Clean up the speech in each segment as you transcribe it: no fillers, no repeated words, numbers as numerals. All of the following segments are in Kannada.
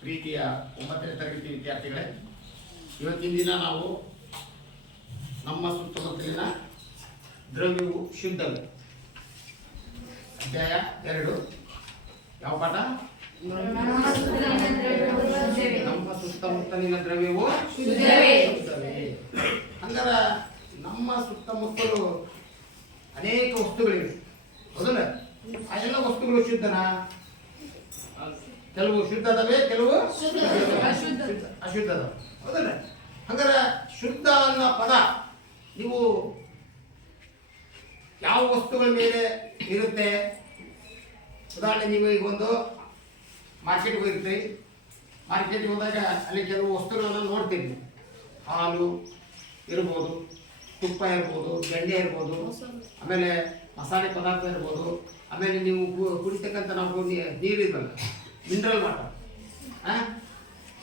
ಪ್ರೀತಿಯ 9ನೇ ತರಗತಿ ವಿದ್ಯಾರ್ಥಿಗಳೇ, ಇವತ್ತಿನ ದಿನ ನಾವು ನಮ್ಮ ಸುತ್ತಮುತ್ತಲಿನ ದ್ರವ್ಯವು ಶುದ್ಧವೇ ಅಧ್ಯಾಯ 2. ಯಾವ ಪಾಠ? ನಮ್ಮ ಸುತ್ತಮುತ್ತಲಿನ ದ್ರವ್ಯವು ಶುದ್ಧವೇ. ಹಂಗಾರ ನಮ್ಮ ಸುತ್ತಮುತ್ತಲು ಅನೇಕ ವಸ್ತುಗಳಿವೆ, ಹೌದಲ್ಲ? ಅದೆಲ್ಲ ವಸ್ತುಗಳು ಶುದ್ಧನಾ? ಕೆಲವು ಶುದ್ಧ ಅದಾವೆ, ಕೆಲವು ಅಶುದ್ಧ ಅದಾವೆ, ಹೌದಲ್ಲ? ಹಂಗಾರೆ ಶುದ್ಧ ಅನ್ನೋ ಪದ ನೀವು ಯಾವ ವಸ್ತುಗಳ ಮೇಲೆ ಇರುತ್ತೆ? ಉದಾಹರಣೆ, ನೀವು ಈಗ ಒಂದು ಮಾರ್ಕೆಟ್ಗೆ ಹೋಗಿರ್ತೀರಿ. ಮಾರ್ಕೆಟ್ಗೆ ಹೋದಾಗ ಅಲ್ಲಿ ಕೆಲವು ವಸ್ತುಗಳನ್ನು ನೋಡ್ತೀವಿ. ಹಾಲು ಇರ್ಬೋದು, ತುಪ್ಪ ಇರ್ಬೋದು, ಬೆಣ್ಣೆ ಇರ್ಬೋದು, ಆಮೇಲೆ ಮಸಾಲೆ ಪದಾರ್ಥ ಇರ್ಬೋದು, ಆಮೇಲೆ ನೀವು ಕುಡಿತಕ್ಕಂಥ ನಾವು ನೀರು ಇರಲ್ಲ, ಮಿನರಲ್ ವಾಟರ್,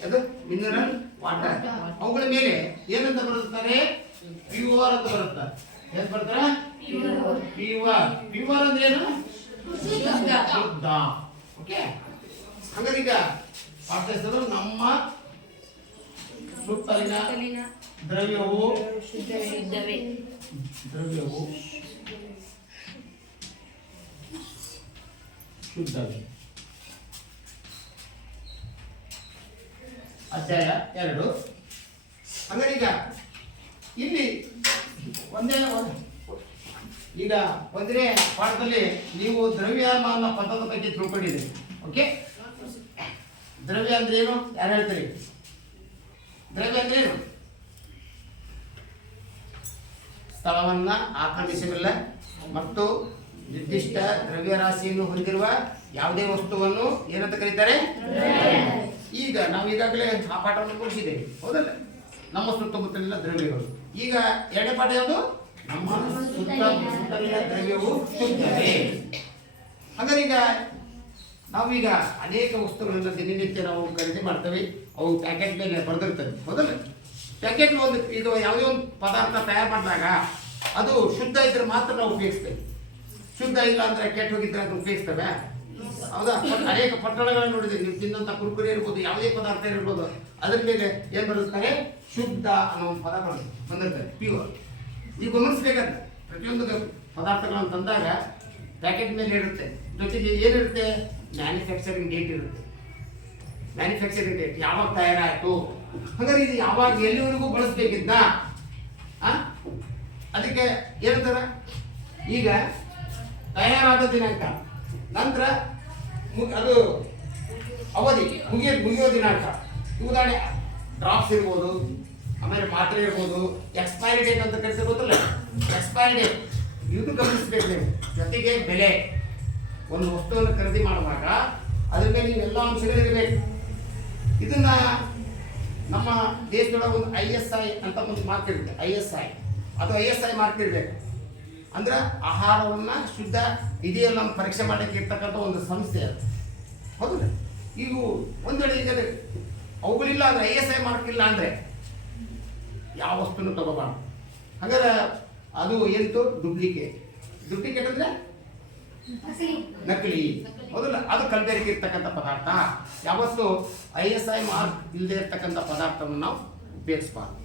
ಅದು ಮಿನರಲ್ ವಾಟರ್, ಅವುಗಳ ಮೇಲೆ ಏನಂತ ಬರುತ್ತಾರೆ? ಪ್ಯೂರ್ ಅಂತ ಬರುತ್ತಾರೆ. ಏನ್ ಬರ್ತಾರೆ? ಪ್ಯೂರ್. ಪ್ಯೂರ್ ಅಂದ್ರೆ ಏನು? ಶುದ್ಧ. ಓಕೆ, ಹಂಗಾರೆ ಈಗ ಪಾಠಿಸಿದ್ರು ನಮ್ಮ ಸುತ್ತಲಿನ ದ್ರವ್ಯವು ಶುದ್ಧವೇ. ಅಧ್ಯಾಯ 2. ಹಂಗಾರೆ ಈಗ ಇಲ್ಲಿ ಒಂದನೇ ಪಾಠದಲ್ಲಿ ನೀವು ದ್ರವ್ಯಮಾನ ಪದದ ಬಗ್ಗೆ ತಿಳ್ಕೊಂಡಿದ್ದೀರಿ. ಓಕೆ, ದ್ರವ್ಯ ಅಂದ್ರೆ ಏನು? ಯಾರು ಹೇಳ್ತೀರಿ? ದ್ರವ್ಯ ಅಂದ್ರೆ ಏನು? ಸ್ಥಳವನ್ನ ಆಕ್ರಮಿಸಬಲ್ಲ ಮತ್ತು ನಿರ್ದಿಷ್ಟ ದ್ರವ್ಯರಾಶಿಯನ್ನು ಹೊಂದಿರುವ ಯಾವುದೇ ವಸ್ತುವನ್ನು ಏನಂತ ಕರೀತಾರೆ? ಈಗ ನಾವು ಈಗಾಗಲೇ ಆ ಪಾಠವನ್ನು ಮುಗಿಸಿದ್ದೇವೆ, ಹೌದಲ್ಲ? ನಮ್ಮ ಸುತ್ತಮುತ್ತಲಿನ ದ್ರವ್ಯಗಳು. ಈಗ ಎರಡನೇ ಪಾಠ ಯಾವುದು? ನಮ್ಮ ಸುತ್ತಮುತ್ತಲಿನ ದ್ರವ್ಯವು ಶುದ್ಧವೇ. ಹಾಗಾದ್ರೆ ಈಗ ನಾವೀಗ ಅನೇಕ ವಸ್ತುಗಳನ್ನು ದಿನನಿತ್ಯ ನಾವು ಖರೀದಿ ಮಾಡ್ತೇವೆ. ಅವು ಪ್ಯಾಕೆಟ್ ಮೇಲೆ ಬರೆದಿರ್ತವೆ, ಹೌದಲ್ಲ? ಪ್ಯಾಕೆಟ್ ಒಂದು ಇದು ಯಾವುದೇ ಒಂದು ಪದಾರ್ಥ ತಯಾರು ಮಾಡಿದಾಗ ಅದು ಶುದ್ಧ ಇದ್ರೆ ಮಾತ್ರ ನಾವು ಉಪಯೋಗಿಸ್ತೇವೆ. ಶುದ್ಧ ಇಲ್ಲ ಅಂದ್ರೆ ಕೆಟ್ಟು ಹೋಗಿದ್ರೆ ಅದು ಉಪಯೋಗಿಸ್ತೇವೆ, ಹೌದಾ? ಅನೇಕ ಪಟ್ಟಣಗಳನ್ನು ನೋಡಿದ್ದೀವಿ. ನೀವು ತಿನ್ನಂತ ಕುರ್ಕುರೆ ಇರ್ಬೋದು, ಯಾವುದೇ ಪದಾರ್ಥ ಇರ್ಬೋದು, ಅದ್ರ ಮೇಲೆ ಏನ್ ಬರುತ್ತಾರೆ? ಶುದ್ಧ ಅನ್ನೋ ಒಂದು ಪದ ಬಂದಿರ್ತಾರೆ, ಪ್ಯೂರ್. ನೀವು ಗಮನಿಸ್ಬೇಕಂತ ಪ್ರತಿಯೊಂದು ಪದಾರ್ಥಗಳನ್ನು ತಂದಾಗ ಪ್ಯಾಕೆಟ್ ಮೇಲೆ ಇರುತ್ತೆ, ಜೊತೆಗೆ ಏನಿರುತ್ತೆ? ಮ್ಯಾನುಫ್ಯಾಕ್ಚರಿಂಗ್ ಡೇಟ್ ಇರುತ್ತೆ. ಮ್ಯಾನುಫ್ಯಾಕ್ಚರಿಂಗ್ ಡೇಟ್ ಯಾವಾಗ ತಯಾರಾಯಿತು, ಹಾಗಾದ್ರೆ ಇದು ಯಾವಾಗ ಎಲ್ಲಿವರೆಗೂ ಬಳಸಬೇಕಿದ್ದ, ಅದಕ್ಕೆ ಏನಂತಾರೆ? ಈಗ ತಯಾರಾದ ದಿನಾಂಕ, ನಂತರ ಅದು ಅವಧಿ ಮುಗಿಯೋ ದಿನಾಂಕ. ಉದಾಹರಣೆ ಡ್ರಾಪ್ಸ್ ಇರ್ಬೋದು, ಆಮೇಲೆ ಮಾತ್ರೆ ಇರ್ಬೋದು. ಎಕ್ಸ್ಪೈರಿ ಡೇಟ್ ಅಂತ ಕರಿತಾರೆ, ಗೊತ್ತಲ್ಲ? ಎಕ್ಸ್ಪೈರಿ ಡೇಟ್ ಇದು ಗಮನಿಸ್ಬೇಕು ನೀವು. ಜೊತೆಗೆ ಬೆಲೆ, ಒಂದು ವಸ್ತುವನ್ನು ಖರೀದಿ ಮಾಡುವಾಗ ಅದ್ರ ಮೇಲೆ ಎಲ್ಲ ಅಂಶಗಳಿರಬೇಕು. ಇದನ್ನ ನಮ್ಮ ದೇಶದೊಳಗೆ ಒಂದು ISI ಅಂತ ಒಂದು ಮಾರ್ಕ್ ಇರುತ್ತೆ. ISI ಮಾರ್ಕ್ ಇರಬೇಕು. ಅಂದ್ರೆ ಆಹಾರವನ್ನ ಶುದ್ಧ ಇದೆಯಲ್ಲ ಅಂತ ಪರೀಕ್ಷೆ ಮಾಡಲಿಕ್ಕೆ ಇರ್ತಕ್ಕಂಥ ಒಂದು ಸಂಸ್ಥೆ ಅದು, ಹೌದಲ್ಲ? ಇವು ಒಂದು ವೇಳೆ ಈಗ ಅವುಗಳಿಲ್ಲ ಅಂದ್ರೆ, ISI ಮಾರ್ಕ್ ಇಲ್ಲ ಅಂದ್ರೆ ಯಾವ ವಸ್ತುನು ತಗೋಬಾರ್ದು. ಹಾಗಾದ್ರೆ ಅದು ಎಂತು? ಡುಪ್ಲಿಕೇಟ್ ಅಂದ್ರೆ ನಕಲಿ, ಹೌದಲ್ಲ? ಅದು ಕಲಬೆರಕೆ ಇರ್ತಕ್ಕಂಥ ಪದಾರ್ಥ. ಯಾವತ್ತು ISI ಮಾರ್ಕ್ ಇಲ್ಲದೆ ಇರ್ತಕ್ಕಂಥ ಪದಾರ್ಥವನ್ನು ನಾವು ಉಪಯೋಗಿಸಬಾರ್ದು.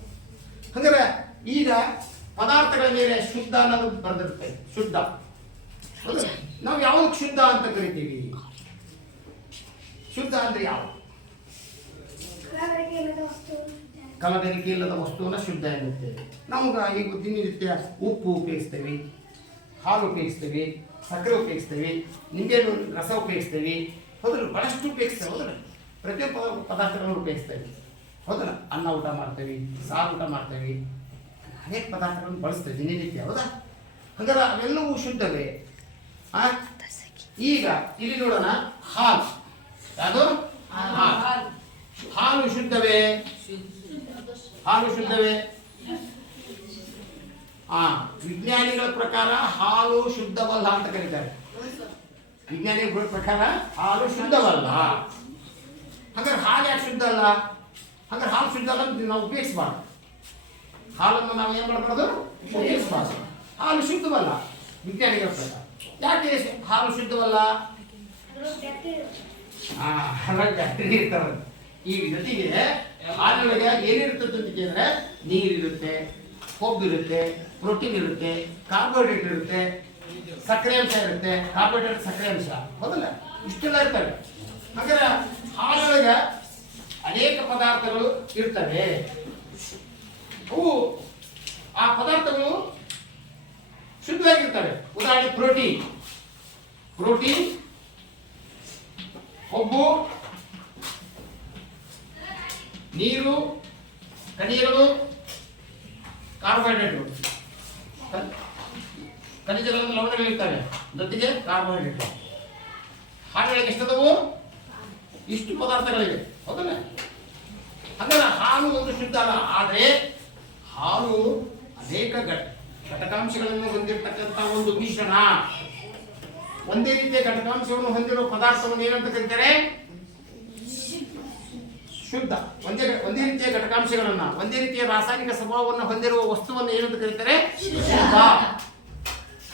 ಹಾಗಾದ್ರೆ ಈಗ ಪದಾರ್ಥಗಳ ಮೇಲೆ ಶುದ್ಧ ಅನ್ನೋದು ಬರೆದಿರುತ್ತೆ, ಶುದ್ಧ. ನಾವು ಯಾವಾಗ ಶುದ್ಧ ಅಂತ ಕರಿತೀವಿ? ಶುದ್ಧ ಅಂದ್ರೆ ಯಾವ? ಕಲಬೆರಕೆ ಇಲ್ಲದ ವಸ್ತುವನ್ನ ಶುದ್ಧ ಎನ್ನುತ್ತೇವೆ. ನಮ್ಗೆ ಈಗ ದಿನನಿತ್ಯ ಉಪ್ಪು ಉಪಯೋಗಿಸ್ತೇವೆ, ಹಾಲು ಉಪಯೋಗಿಸ್ತೇವೆ, ಸಕ್ಕರೆ ಉಪಯೋಗಿಸ್ತೇವೆ, ನಿಂಬೆಹಣ್ಣು ರಸ ಉಪಯೋಗಿಸ್ತೇವೆ, ಹೌದಲ್ಲ? ಬಹಳಷ್ಟು ಉಪಯೋಗಿಸ್ತೇವೆ, ಹೌದಲ್ಲ? ಪ್ರತಿಯೊಂದು ಪದಾರ್ಥಗಳನ್ನು ಉಪಯೋಗಿಸ್ತೇವೆ, ಹೌದಲ್ಲ? ಅನ್ನ ಊಟ ಮಾಡ್ತೇವೆ, ಸಾರು ಊಟ ಮಾಡ್ತೇವೆ, ಅನೇಕ ಪದಾರ್ಥಗಳನ್ನು ಬಳಸ್ತೇವೆ ದಿನನಿತ್ಯ, ಹೌದಾ? ಹಾಗಾದ್ರೆ ಅವೆಲ್ಲವೂ ಶುದ್ಧವೇ. ಈಗ ಇಲ್ಲಿ ನೋಡೋಣ, ಹಾಲು. ಯಾವುದು? ಹಾಲು ಶುದ್ಧವೇ? ಹಾಲು ಶುದ್ಧವೇ? ವಿಜ್ಞಾನಿಗಳ ಪ್ರಕಾರ ಹಾಲು ಶುದ್ಧವಲ್ಲ ಅಂತ ಕರೀತಾರೆ. ವಿಜ್ಞಾನಿಗಳ ಪ್ರಕಾರ ಹಾಲು ಶುದ್ಧವಲ್ಲ. ಹಾಗಾದ್ರೆ ಹಾಲು ಯಾಕೆ ಶುದ್ಧ ಅಲ್ಲ? ಹಾಗಾದ್ರೆ ಹಾಲು ಶುದ್ಧ ಅಲ್ಲ ಅಂತ ನಾವು ಉಪಯೋಗಿಸಬಾರ್ದು. ಹಾಲನ್ನು ನಾವು ಏನ್ ಮಾಡಬಾರ್ದು? ಉಪಯೋಗಿಸಬಾರ್ದು. ಹಾಲು ಶುದ್ಧವಲ್ಲ ವಿಜ್ಞಾನಿಗಳ ಪ್ರಕಾರ. ಯಾಕೆ ಹಾಲು ಶುದ್ಧವಲ್ಲ? ಬ್ಯಾಕ್ಟೀರಿಯಾ ಇರ್ತಾವೆ. ಈ ಜೊತೆಗೆ ಹಾಲಿನೊಳಗೆ ಏನಿರುತ್ತದೆ ಅಂತ ಕೇಳಿದ್ರೆ ನೀರಿರುತ್ತೆ, ಕೊಬ್ಬಿರುತ್ತೆ, ಪ್ರೋಟೀನ್ ಇರುತ್ತೆ, ಕಾರ್ಬೋಹೈಡ್ರೇಟ್ ಇರುತ್ತೆ, ಸಕ್ಕರೆ ಅಂಶ ಇರುತ್ತೆ, ಕಾರ್ಬೋಹೈಡ್ರೇಟ್ ಸಕ್ಕರೆ ಅಂಶ, ಹೌದಲ್ಲ? ಇಷ್ಟೆಲ್ಲ ಇರ್ತವೆ. ಹಾಗಾದ್ರೆ ಹಾಲೊಳಗೆ ಅನೇಕ ಪದಾರ್ಥಗಳು ಇರ್ತವೆ. ಅವು ಆ ಪದಾರ್ಥಗಳು ಶುದ್ಧವಾಗಿರ್ತವೆ. ಉದಾಹರಣೆ ಪ್ರೋಟೀನ್, ಕೊಬ್ಬು, ನೀರು, ಖನಿಜಗಳು, ಕಾರ್ಬೋಹೈಡ್ರೇಟ್ಗಳು, ಖನಿಜಗಳನ್ನು ಲವಣಗಳಿರ್ತವೆ, ಜೊತೆಗೆ ಕಾರ್ಬೋಹೈಡ್ರೇಟ್. ಹಾಲಿನೊಳಗೆ ಎಷ್ಟದವು? ಇಷ್ಟು ಪದಾರ್ಥಗಳಿವೆ, ಹೌದಲ್ಲ? ಹಾಗಾದ್ರೆ ಹಾಲು ಒಂದು ಶುದ್ಧ ಅಲ್ಲ, ಆದರೆ ಹಾಲು ಅನೇಕ ಘಟಕಾಂಶಗಳನ್ನು ಹೊಂದಿರತಕ್ಕಂಥ ಒಂದು ಮಿಶ್ರಣ. ಒಂದೇ ರೀತಿಯ ಘಟಕಾಂಶವನ್ನು ಹೊಂದಿರುವ ಪದಾರ್ಥವನ್ನು ಏನಂತ ಕರೀತಾರೆ? ಶುದ್ಧ. ಒಂದೇ ರೀತಿಯ ಘಟಕಾಂಶಗಳನ್ನ, ಒಂದೇ ರೀತಿಯ ರಾಸಾಯನಿಕ ಸ್ವಭಾವವನ್ನು ಹೊಂದಿರುವ ವಸ್ತುವನ್ನು ಏನಂತ ಕರೀತಾರೆ? ಶುದ್ಧ.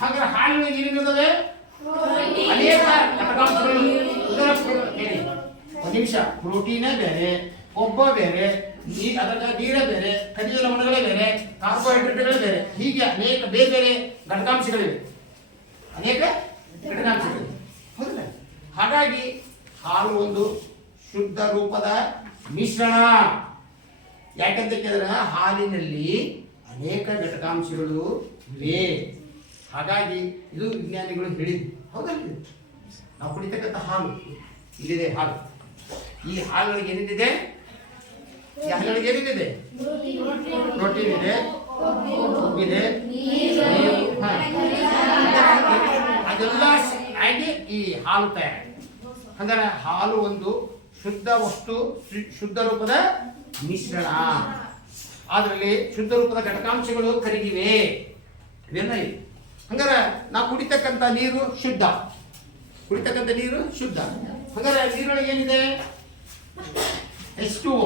ಹಾಗಾದ್ರೆ ಹಾಲಿನೊಳಗೆ ಏನಿರುತ್ತವೆ? ಅನೇಕ ಘಟಕಾಂಶಗಳು. ಒಂದು ನಿಮಿಷ, ಪ್ರೋಟೀನೇ ಬೇರೆ, ಕೊಬ್ಬ ಬೇರೆ, ನೀರೇ ಬೇರೆ, ಖನಿಜ ಲವಣಗಳೇ ಬೇರೆ, ಕಾರ್ಬೋಹೈಡ್ರೇಟ್ಗಳೇ ಬೇರೆ, ಹೀಗೆ ಅನೇಕ ಬೇರೆ ಬೇರೆ ಘಟಕಾಂಶಗಳಿವೆ, ಹೌದಲ್ಲ? ಹಾಗಾಗಿ ಹಾಲು ಒಂದು ಶುದ್ಧ ರೂಪದ ಮಿಶ್ರಣ. ಯಾಕಂತ ಕೇಳಿದ್ರೆ ಹಾಲಿನಲ್ಲಿ ಅನೇಕ ಘಟಕಾಂಶಗಳು ಇವೆ. ಹಾಗಾಗಿ ಇದು ವಿಜ್ಞಾನಿಗಳು ಹೇಳಿದ್ರು, ಹೌದಲ್ಲ? ನಾವು ಕುಡಿತಕ್ಕಂಥ ಹಾಲು ಇಲ್ಲಿದೆ. ಹಾಲು, ಈ ಹಾಲಿನೊಳಗೆ ಏನಿದೆ? ಈ ಹಾಲಿನೊಳಗೆ ಏನಿದೆ? ಪ್ರೋಟೀನ್ ಇದೆ, ಕೊಬ್ಬಿದೆ, ಅದೆಲ್ಲ ಆಗಿ ಈ ಹಾಲು ತಯಾರಿ. ಅಂದರೆ ಹಾಲು ಒಂದು ಶುದ್ಧ ವಸ್ತು, ಶುದ್ಧ ರೂಪದ ಮಿಶ್ರಣ. ಅದರಲ್ಲಿ ಶುದ್ಧ ರೂಪದ ಘಟಕಾಂಶಗಳು ಕರಗಿವೆ, ಇವೆಲ್ಲ ಇದೆ. ಹಂಗಾರೆ ನಾವು ಕುಡಿತಕ್ಕಂಥ ನೀರು ಶುದ್ಧ, ಹಂಗಾರೆ ನೀರೊಳಗೆ ಏನಿದೆ? H2O,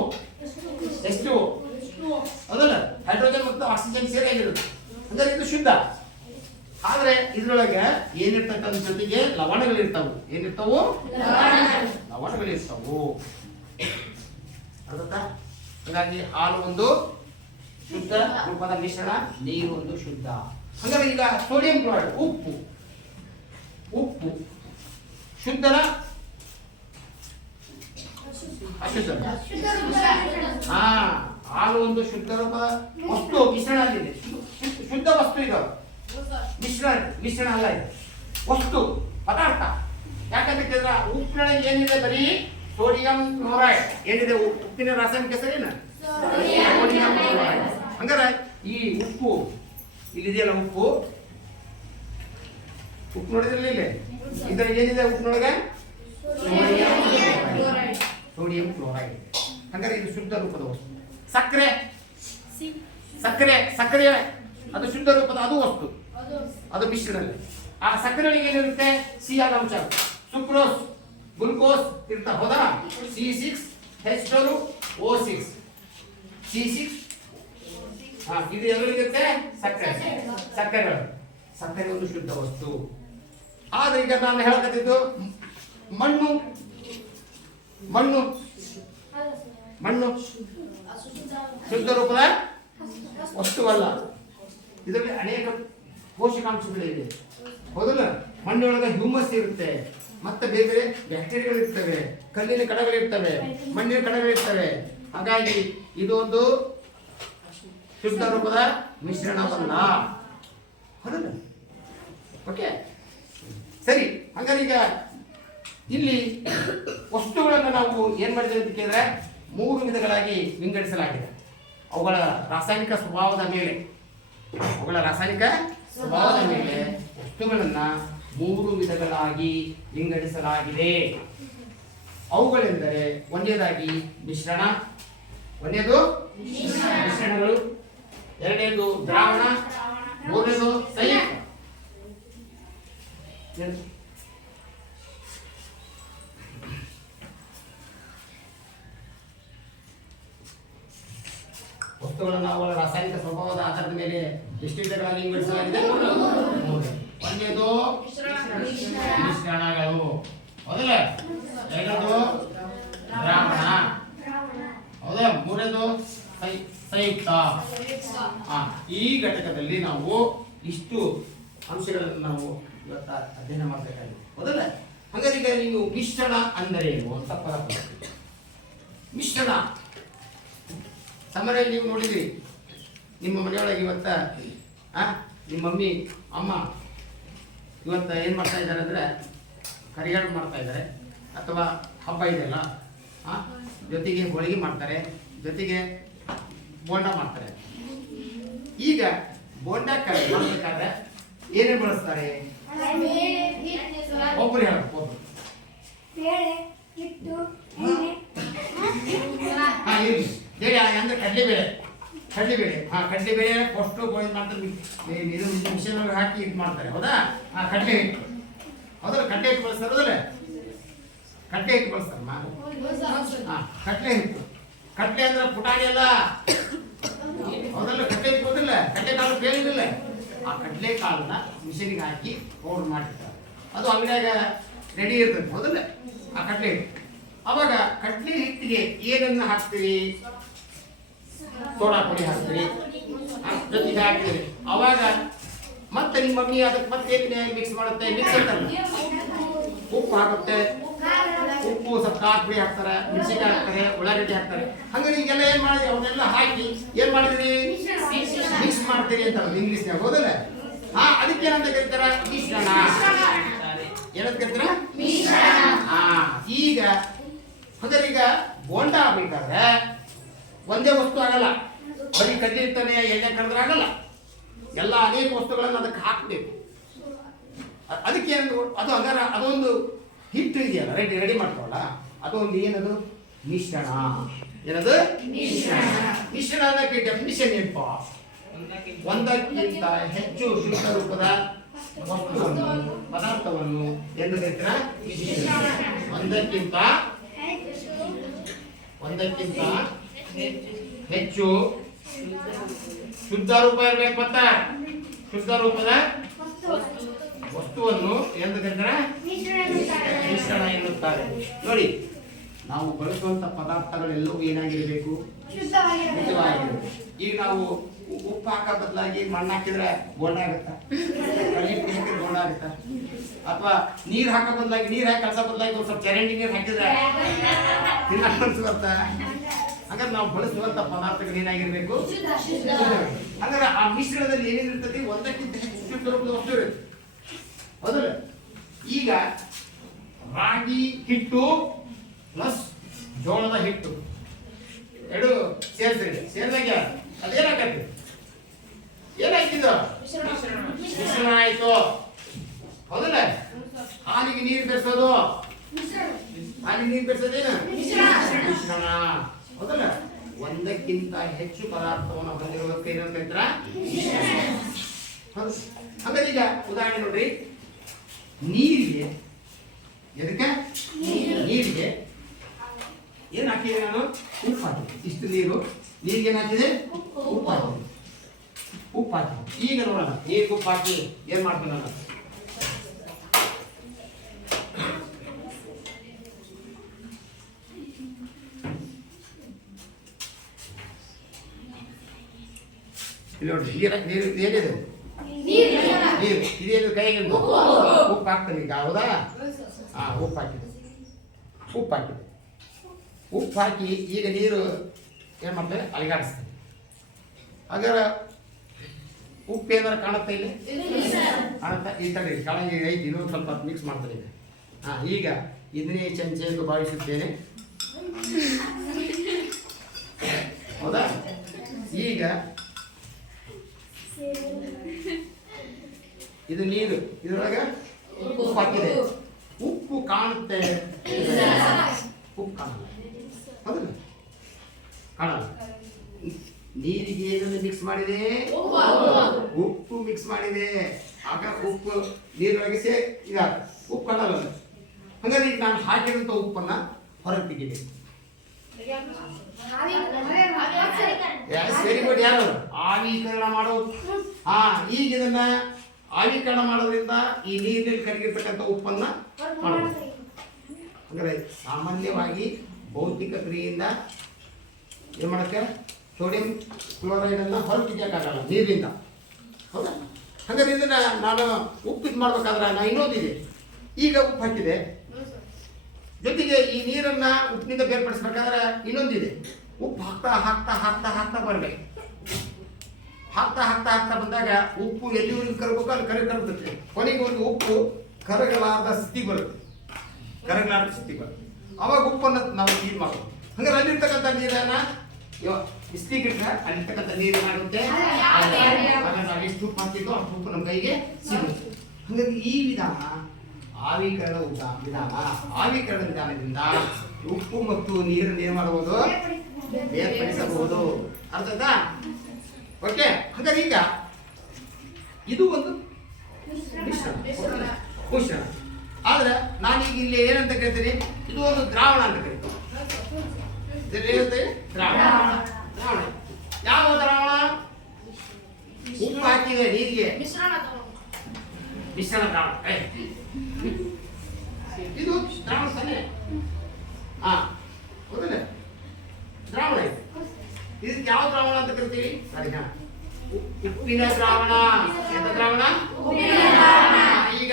ಹೌದಲ್ಲ? ಹೈಡ್ರೋಜನ್ ಮತ್ತು ಆಕ್ಸಿಜನ್ ಸೇರಿ ಆಗಿರುತ್ತೆ. ಹಂಗಾರೆ ಇದು ಶುದ್ಧ. ಆದ್ರೆ ಇದ್ರೊಳಗೆ ಏನಿರ್ತಕ್ಕಂಥ ಜೊತೆಗೆ ಲವಣಗಳಿರ್ತಾವು. ಏನಿರ್ತಾವು? ಲವಣಗಳಿರ್ತಾವು. ಅರ್ಥ? ಹಾಗಾಗಿ ಹಾಲು ಒಂದು ಶುದ್ಧ ರೂಪದ ಮಿಶ್ರಣ, ನೀರು ಒಂದು ಶುದ್ಧ. ಹಾಗಾದ್ರೆ ಈಗ ಸೋಡಿಯಂ ಕ್ಲೋರೈಡ್, ಉಪ್ಪು ಶುದ್ಧನ ಅಶುದ್ಧ? ಹಾಲು ಒಂದು ಶುದ್ಧ ರೂಪದ ವಸ್ತು, ಮಿಶ್ರಣ ಆಗಿದೆ. ಶುದ್ಧ ವಸ್ತು ಇದು, ಮಿಶ್ರಣ ಅಲ್ಲ, ಇದು ವಸ್ತು, ಪದಾರ್ಥ. ಯಾಕಂತ ಕೇಳಿದ್ರೆ ಉಪ್ಪಿನೊಳಗೆ ಏನಿದೆ? ಬರೀ ಸೋಡಿಯಂ ಕ್ಲೋರೈಡ್. ಏನಿದೆ ಉಪ್ಪಿನ ರಾಸಾಯನಿಕ ಹೆಸರೇನು? Sodium chloride. ಹಂಗಾರೆ ಈ ಉಪ್ಪು ಇಲ್ಲಿದೆಯಲ್ಲ, ಉಪ್ಪು ನೋಡಿದ್ರಲ್ಲ ಇಲ್ಲಿ, ಇದರ ಏನಿದೆ ಉಪ್ಪಿನೊಳಗೆ? Sodium chloride. ಹಂಗಾರೆ ಇದು ಶುದ್ಧ ರೂಪದ ವಸ್ತು. ಸಕ್ಕರೆ ಅದು ಶುದ್ಧ ರೂಪದ, ಅದು ವಸ್ತು, ಅದು ಮಿಶ್ರಣದಲ್ಲಿ. ಆ ಸಕ್ಕರೆಗಳಿಗೆ ಏನಿರುತ್ತೆ? ಸಿಯಾದ ಅಂಶ, ಸುಕ್ರೋಸ್, ಗ್ಲುಕೋಸ್ ಇರ್ತಾ, ಹೌದಾ? C6H12O6, C6. ಇದು ಎಲ್ಲರಿಗಿರುತ್ತೆ? ಸಕ್ಕರೆ ಒಂದು ಶುದ್ಧ ವಸ್ತು. ಆದ್ರೆ ಈಗ ನಾನು ಹೇಳಕತ್ತಿದ್ದು ಮಣ್ಣು ಶುದ್ಧ ರೂಪದ ವಸ್ತುವಲ್ಲ. ಇದರಲ್ಲಿ ಅನೇಕ ಪೋಷಕಾಂಶಗಳಿವೆ, ಹೌದಲ್ಲ? ಮಣ್ಣಿನೊಳಗೆ ಹ್ಯೂಮಸ್ ಇರುತ್ತೆ, ಮತ್ತೆ ಬೇರೆ ಬೇರೆ ಬ್ಯಾಕ್ಟೀರಿಯಾಗಳಿರ್ತವೆ, ಕಲ್ಲಿನ ಕಣಗಳಿರ್ತವೆ, ಮಣ್ಣಿನ ಕಣಗಳಿರ್ತವೆ. ಹಾಗಾಗಿ ಇದೊಂದು ಶುದ್ಧ ರೂಪದ ಮಿಶ್ರಣವಲ್ಲ, ಹೌದಲ್ಲ? ಓಕೆ, ಸರಿ. ಹಾಗಾದ್ರೆ ಈಗ ಇಲ್ಲಿ ವಸ್ತುಗಳನ್ನು ನಾವು ಏನ್ ಮಾಡಿದ್ದೇವೆ ಅಂತ ಕೇಳಿದ್ರೆ 3 ವಿಧಗಳಾಗಿ ವಿಂಗಡಿಸಲಾಗಿದೆ. ಅವುಗಳ ರಾಸಾಯನಿಕ ಸ್ವಭಾವದ ಮೇಲೆ ವಸ್ತುಗಳನ್ನ 3 ವಿಧಗಳಾಗಿ ವಿಂಗಡಿಸಲಾಗಿದೆ. ಅವುಗಳೆಂದರೆ ಒಂದನೇದಾಗಿ ಮಿಶ್ರಣಗಳು, ಎರಡನೇದು ದ್ರಾವಣ, ಮೂರನೇದು ಸಂಯುಕ್ತ. ವಸ್ತುಗಳನ್ನು ಅವುಗಳ ರಾಸಾಯನಿಕ ಸ್ವಭಾವದ ಆಧಾರದ ಮೇಲೆ ಎಷ್ಟು ವಿಧಗಳಾಗಿ ವಿಂಗಡಿಸಲಾಗಿದೆ? 3. ಒಂದನೇದು ಮಿಶ್ರಣಗಳು, ಹೌದಲ್ಲ? ಎರಡನೇದು ದ್ರಾವಣ, ಸಂಯುಕ್ತ. ಈ ಘಟಕದಲ್ಲಿ ನಾವು ಇಷ್ಟು ಅಂಶಗಳನ್ನು ನಾವು ಇವತ್ತು ಅಧ್ಯಯನ ಮಾಡಬೇಕಾಗಿದೆ, ಹೌದಲ್ಲ? ಹಾಗಾದ್ರೆ ಈಗ ನೀವು ಮಿಶ್ರಣ ಅಂದರೆ ಏನು ಅಂತ ಪದ ಬರ್ತೀವಿ. ಮಿಶ್ರಣ ಸಮರಲ್ಲಿ ನೀವು ನೋಡಿದ್ರಿ, ನಿಮ್ಮ ಮನೆಯೊಳಗೆ ಇವತ್ತ ನಿಮ್ಮ ಮಮ್ಮಿ ಅಮ್ಮ ಇವತ್ತು ಏನು ಮಾಡ್ತಾ ಇದ್ದಾರೆ ಅಂದರೆ ಕರಿಯಾಡು ಮಾಡ್ತಾ ಇದ್ದಾರೆ, ಅಥವಾ ಹಬ್ಬ ಇದೆಯಲ್ಲ ಜೊತೆಗೆ ಹೋಳಿಗೆ ಮಾಡ್ತಾರೆ, ಜೊತೆಗೆ ಬೋಂಡ ಮಾಡ್ತಾರೆ. ಈಗ ಬೋಂಡ ಮಾಡಬೇಕಾದ್ರೆ ಏನೇನು ಬಳಸ್ತಾರೆ? ಒಬ್ಬರು ಹೇಳ, ಒಬ್ಬರು. ಬೇಳೆ ಅಂದ್ರೆ ಕಡಲೆಬೇಳೆ. ಕಡಲೆಬೇಳೆ ಕಡಲೆಬೇಳೆ ಫಸ್ಟು ಮಾಡ್ತಾರೆ, ಇದು ಮಿಷನ್ ಹಾಕಿ ಇದು ಮಾಡ್ತಾರೆ, ಹೌದಾ? ಕಡಲೆ ಹಿಟ್ಟು, ಹೌದಲ್ಲ? ಕಡಲೆ ಹಿಟ್ಟು ಬಳಸ್ತಾರೆ, ಹೌದಲ್ಲ? ಕಡಲೆ ಹಿಟ್ಟು ಬಳಸ್ತಾರೆ. ಕಡಲೆ ಹಿಟ್ಟು, ಕಡಲೆ ಅಂದ್ರೆ ಪುಟಾಣಿ ಅಲ್ಲ, ಹೌದಲ್ಲ? ಕಡಲೆ ಹಿಟ್ಟು ಗೊತ್ತಿಲ್ಲ, ಕಡಲೆ ಕಾಳು ಬೇಳಿದಿಲ್ಲ. ಆ ಕಡಲೆ ಕಾಳನ್ನ ಮಿಷನಿಗೆ ಹಾಕಿ ಪೌಡರ್ ಮಾಡಿರ್ತಾರೆ, ಅದು ಅಂಗಡಿಯಾಗ ರೆಡಿ ಇರ್ತದೆ, ಹೌದಲ್ಲ? ಆ ಕಡಲೆ ಹಿಟ್ಟು. ಅವಾಗ ಕಡಲೆ ಹಿಟ್ಟಿಗೆ ಏನನ್ನ ಹಾಕ್ತೀವಿ? ಸೋಡಾ ಪುಡಿ ಹಾಕ್ತೀವಿ, ಜೊತೆಗೆ ಹಾಕ್ತೀವಿ. ಅವಾಗ ಮತ್ತೆ ನಿಮ್ಮ ಮಮ್ಮಿ ಅದಕ್ಕೆ ಮತ್ತೇನು ಮಿಕ್ಸ್ ಮಾಡುತ್ತೆ? ಮಿಕ್ಸ್ ಅಂತಾರಲ್ಲ, ಉಪ್ಪು ಹಾಕುತ್ತೆ, ಉಪ್ಪು ಸ್ವಲ್ಪ ಖಾರ ಪುಡಿ ಹಾಕ್ತಾರೆ, ಮೆಣಸಿನಕಾಯಿ ಹಾಕ್ತಾರೆ, ಉಳ್ಳಾಗಡ್ಡಿ ಹಾಕ್ತಾರೆ. ಹಂಗಾರೆ ಈಗೆಲ್ಲ ಏನ್ ಮಾಡಿದ್ರಿ? ಅವನ್ನೆಲ್ಲ ಹಾಕಿ ಏನ್ ಮಾಡಿದ್ರಿ? ಮಿಕ್ಸ್ ಮಾಡ್ತೀರಿ ಅಂತ ಇಂಗ್ಲಿಷ್ನಾಗ, ಹೌದಲ್ಲ? ಅದಕ್ಕೆ ಏನಂತ ಕರೀತಾರ? ಮಿಶ್ರಣ. ಏನಂತ ಕರೀತಾರ? ಈಗ ಅಂದ್ರೆ ಈಗ ಬೋಂಡ ಆಗ್ಬೇಕಾದ್ರೆ ಒಂದೇ ವಸ್ತು ಆಗಲ್ಲ, ಬರೀ ಕಡ್ಡಿ ಇರ್ತಾನೆ ಎಣ್ಣೆ ಕರೆದ್ರೆ ಆಗಲ್ಲ, ಎಲ್ಲ ಅನೇಕ ವಸ್ತುಗಳನ್ನು ಅದಕ್ಕೆ ಹಾಕ್ಬೇಕು. ಅದಕ್ಕೆ ಅದು ಅದರ ಅದೊಂದು ಹಿಟ್ಟು ಇದೆಯಲ್ಲ, ರೆಡಿ ಮಾಡ್ತಾವಲ್ಲ, ಅದೊಂದು ಏನದು? ಮಿಶ್ರಣ. ಏನದು? ಮಿಶ್ರಣ. ಅದಕ್ಕೆ ಡೆಫಿನಿಷನ್ ಏನಪ್ಪ? ಒಂದಕ್ಕಿಂತ ಹೆಚ್ಚು ಶುದ್ಧ ರೂಪದ ವಸ್ತುವನ್ನು, ಪದಾರ್ಥವನ್ನು ಎಂದು ಕರೀತೀರ ಮಿಶ್ರಣ. ಒಂದಕ್ಕಿಂತ ಹೆಚ್ಚು ಶುದ್ಧ ರೂಪ ಇರ್ಬೇಕು, ಮತ್ತೆ ಶುದ್ಧ ರೂಪದ ವಸ್ತುವನ್ನು ಎಂದು ಕರೀತಾರೆ ಮಿಶ್ರಣ ಎನ್ನುತ್ತಾರೆ. ನೋಡಿ, ನಾವು ಬಳಸುವಂತ ಪದಾರ್ಥಗಳೆಲ್ಲವೂ ಏನಾಗಿರಬೇಕು? ಶುದ್ಧವಾಗಿರಬೇಕು. ಈಗ ನಾವು ಉಪ್ಪು ಹಾಕೋ ಬದಲಾಗಿ ಮಣ್ಣು ಹಾಕಿದ್ರೆ ಬೋಂಡ ಆಗುತ್ತಾ? ಕಳ್ಳಿ ಹಾಕಿದ್ರೆ ಬೋಂಡ ಆಗುತ್ತಾ? ಅಥವಾ ನೀರು ಹಾಕೋ ಬದಲಾಗಿ ನೀರು ಹಾಕಿ ಕಳ್ಸೋ ಬದಲಾಗಿ ಒಂದು ಸ್ವಲ್ಪ ಚರಂಡಿ ನೀರು ಹಾಕಿದ್ರೆ ತಿನ್ನಕ್ಕೆ ಬರ್ತಾ? ಹಾಗಾದ್ರೆ ನಾವು ಬಳಸುವಂತ ಪದಾರ್ಥಗಳು ಏನಾಗಿರ್ಬೇಕು? ಹಾಗಾದ್ರೆ ಆ ಮಿಶ್ರಣದಲ್ಲಿ ಏನೇನಿರ್ತದೆ? ಒಂದಕ್ಕಿಂತ ಹೆಚ್ಚು ಶುದ್ಧ ರೂಪದ ವಸ್ತು ಇರುತ್ತೆ, ಹೌದಲ್ಲ? ಈಗ ರಾಗಿ ಹಿಟ್ಟು ಪ್ಲಸ್ ಜೋಳದ ಹಿಟ್ಟು ಎರಡು ಸೇರಿದಾಗ ಅದೇನಾಗತ್ತೆ? ಏನಾಯ್ತಿದ್ದು? ಮಿಶ್ರಣ ಆಯ್ತು, ಹೌದಲ್ಲ? ಹಾಲಿಗೆ ನೀರು ಬೆರೆಸೋದು, ಹಾಲಿಗೆ ನೀರು ಬೆರೆಸೋದೇನು? ಮಿಶ್ರಣ, ಹೌದಲ್ಲ? ಒಂದಕ್ಕಿಂತ ಹೆಚ್ಚು ಪದಾರ್ಥವನ್ನು ಹೊಂದಿರೋದಕ್ಕೆ ಏನಂತ ಹೇಳ್ತಾರ? ಹಾಗಾದ್ರೆ ಈಗ ಉದಾಹರಣೆ ನೋಡ್ರಿ, ನೀರಿಗೆ, ಎದಕ್ಕೆ? ನೀರಿಗೆ ಏನ್ ಹಾಕಿದೆ ನಾನು? ಉಪ್ಪು ಹಾಕಿದೆ. ಇಷ್ಟು ನೀರಿಗೆ ಏನ್ ಹಾಕಿದೆ? ಉಪ್ಪು ಹಾಕಿದೆ. ಉಪ್ಪು ಹಾಕಿದೆ. ಈಗ ನೋಡೋಣ, ನೀರಿಗೆ ಉಪ್ಪು ಹಾಕಿ ಏನ್ ಮಾಡ್ತೀನಿ ನಾನು? ಇಲ್ಲಿ ನೋಡ್ರಿ, ನೀರು ಏನಿದೆ? ನೀರು ಇದೇನು? ಕೈಗೆ ಉಪ್ಪು ಹಾಕ್ತಾನೆ ಈಗ, ಹೌದಾ? ಉಪ್ಪು ಹಾಕಿದೆ. ಉಪ್ಪು ಹಾಕಿ ಈಗ ನೀರು ಏನು ಮಾಡ್ತಾರೆ? ಅಲಗಾಡಿಸ್ತಾರೆ. ಹಾಗಾದ್ರೆ ಉಪ್ಪು ಏನಾರು ಕಾಣುತ್ತೆ? ಇಲ್ಲಿ ಕಾಣುತ್ತಾ? ಈ ತಡೆ ಕೆಳಗೆ ಐತಿ, ಇನ್ನೊಂದು ಸ್ವಲ್ಪ ಮಿಕ್ಸ್ ಮಾಡ್ತಾರೆ ಈಗ. ಈಗ ಇದನ್ನೇ ಚಮಚ ಎಂದು ಭಾವಿಸುತ್ತೇನೆ, ಹೌದಾ? ಈಗ ಇದು ನೀರು, ಇದರೊಳಗೆ ಉಪ್ಪು ಹಾಕಿದೆ. ಉಪ್ಪು ಕಾಣುತ್ತೆ? ಉಪ್ಪು ಕಾಣಲ್ಲ, ಹೌದಲ್ಲ? ಕಾಣಲ್ಲ. ನೀರಿಗೆ ಏನನ್ನು ಮಿಕ್ಸ್ ಮಾಡಿದೆ? ಉಪ್ಪು ಮಿಕ್ಸ್ ಮಾಡಿದೆ. ಆಗ ಉಪ್ಪು ನೀರೊಳಗೆ ಉಪ್ಪು ಕಾಣಲ್ಲ. ಹಾಗಾದ್ರೆ ಈಗ ನಾನು ಹಾಕಿದಂತ ಉಪ್ಪನ್ನ ಹೊರಗೆ ತೆಗಿಬೇಕು. Very good. ಯಾರು? ಆವಿಕರಣ ಮಾಡೋದು. ಈಗ ಇದನ್ನ ಆವಿಕರಣ ಮಾಡೋದ್ರಿಂದ ಈ ನೀರಿನಲ್ಲಿ ಕರಗಿರ್ತಕ್ಕಂಥ ಉಪ್ಪನ್ನ ಮಾಡೋದು. ಅಂದ್ರೆ ಸಾಮಾನ್ಯವಾಗಿ ಭೌತಿಕ ಕ್ರಿಯೆಯಿಂದ ಏನ್ ಮಾಡಕ್ಕೆ ಸೋಡಿಯಂ ಕ್ಲೋರೈಡನ್ನು ಹೊರತೆಗೆಯೋಕ್ಕಾಗಲ್ಲ ನೀರಿನಿಂದ, ಹೌದಾ? ಹಾಗಾದ್ರೆ ಇದನ್ನು ನಾನು ಉಪ್ಪು ಇದು ಮಾಡ್ಬೇಕಾದ್ರೆ ನಾನು ಇನ್ನೊಂದಿದೆ, ಈಗ ಉಪ್ಪು ಹಾಕಿದೆ, ಜೊತೆಗೆ ಈ ನೀರನ್ನು ಉಪ್ಪಿನಿಂದ ಬೇರ್ಪಡಿಸ್ಬೇಕಾದ್ರೆ ಇನ್ನೊಂದಿದೆ, ಉಪ್ಪು ಹಾಕ್ತಾ ಹಾಕ್ತಾ ಹಾಕ್ತಾ ಹಾಕ್ತಾ ಬರಬೇಕು. ಹಾಕ್ತಾ ಹಾಕ್ತಾ ಹಾಕ್ತಾ ಬಂದಾಗ ಉಪ್ಪು ಎಲ್ಲಿವರೆಗೂ ಕರಬೇಕು ಅಲ್ಲಿ ಕರಗುತ್ತೆ. ಕೊನೆಗೆ ಒಂದು ಉಪ್ಪು ಕರಗಲಾರದ ಸ್ಥಿತಿ ಬರುತ್ತೆ, ಕರಗಲಾರದ ಸ್ಥಿತಿ ಬರುತ್ತೆ. ಅವಾಗ ಉಪ್ಪನ್ನು ನಾವು ಇದು ಮಾಡೋದು. ಹಂಗಾರೆ ಅಲ್ಲಿರ್ತಕ್ಕಂಥ ನೀರನ್ನು ಬಿಸಿಲಿಗೆ ಇಟ್ಟರೆ ಅಲ್ಲಿರ್ತಕ್ಕಂಥ ನೀರು ಏನಾಗುತ್ತೆ, ನಾವು ಎಷ್ಟು ಉಪ್ಪು ಹಾಕ್ತಿದ್ದೋ ಅಷ್ಟು ಉಪ್ಪು ನಮ್ಮ ಕೈಗೆ ಸಿಗುತ್ತೆ. ಹಾಗಾಗಿ ಈ ವಿಧಾನ ಆವಿಕರಣ ವಿಧಾನ. ಆವಿಕರಣ ವಿಧಾನದಿಂದ ಉಪ್ಪು ಮತ್ತು ನೀರನ್ನು ಏನು ಮಾಡಬಹುದು, ಬೇರ್ಪಡಿಸಬಹುದು. ಅರ್ಥದ? ಓಕೆ. ಹಾಗಾದ್ರೆ ಈಗ ಇದು ಒಂದು ಮಿಶ್ರಣ. ಆದ್ರೆ ನಾನೀಗ ಇಲ್ಲಿ ಏನಂತ ಕೇಳ್ತೀನಿ, ಇದು ಒಂದು ದ್ರಾವಣ ಅಂತ ಕರಿತೀನಿ. ದ್ರಾವಣ ಯಾವ ದ್ರಾವಣ? ಉಪ್ಪು ಹಾಕಿದೆ ನೀರಿಗೆ, ಮಿಶ್ರಣ ದ್ರಾವಣ. ಇದು ದ್ರಾವಣ ತಾನೆ? ಹೌದಲ್ಲ? ದ್ರಾವಣ ಇದೆ. ಇದಕ್ಕೆ ಯಾವ ದ್ರಾವಣ ಅಂತ ಕರಿತೀವಿ? ಉಪ್ಪಿನ ದ್ರಾವಣ. ಎಂತ ದ್ರಾವಣ? ಈಗ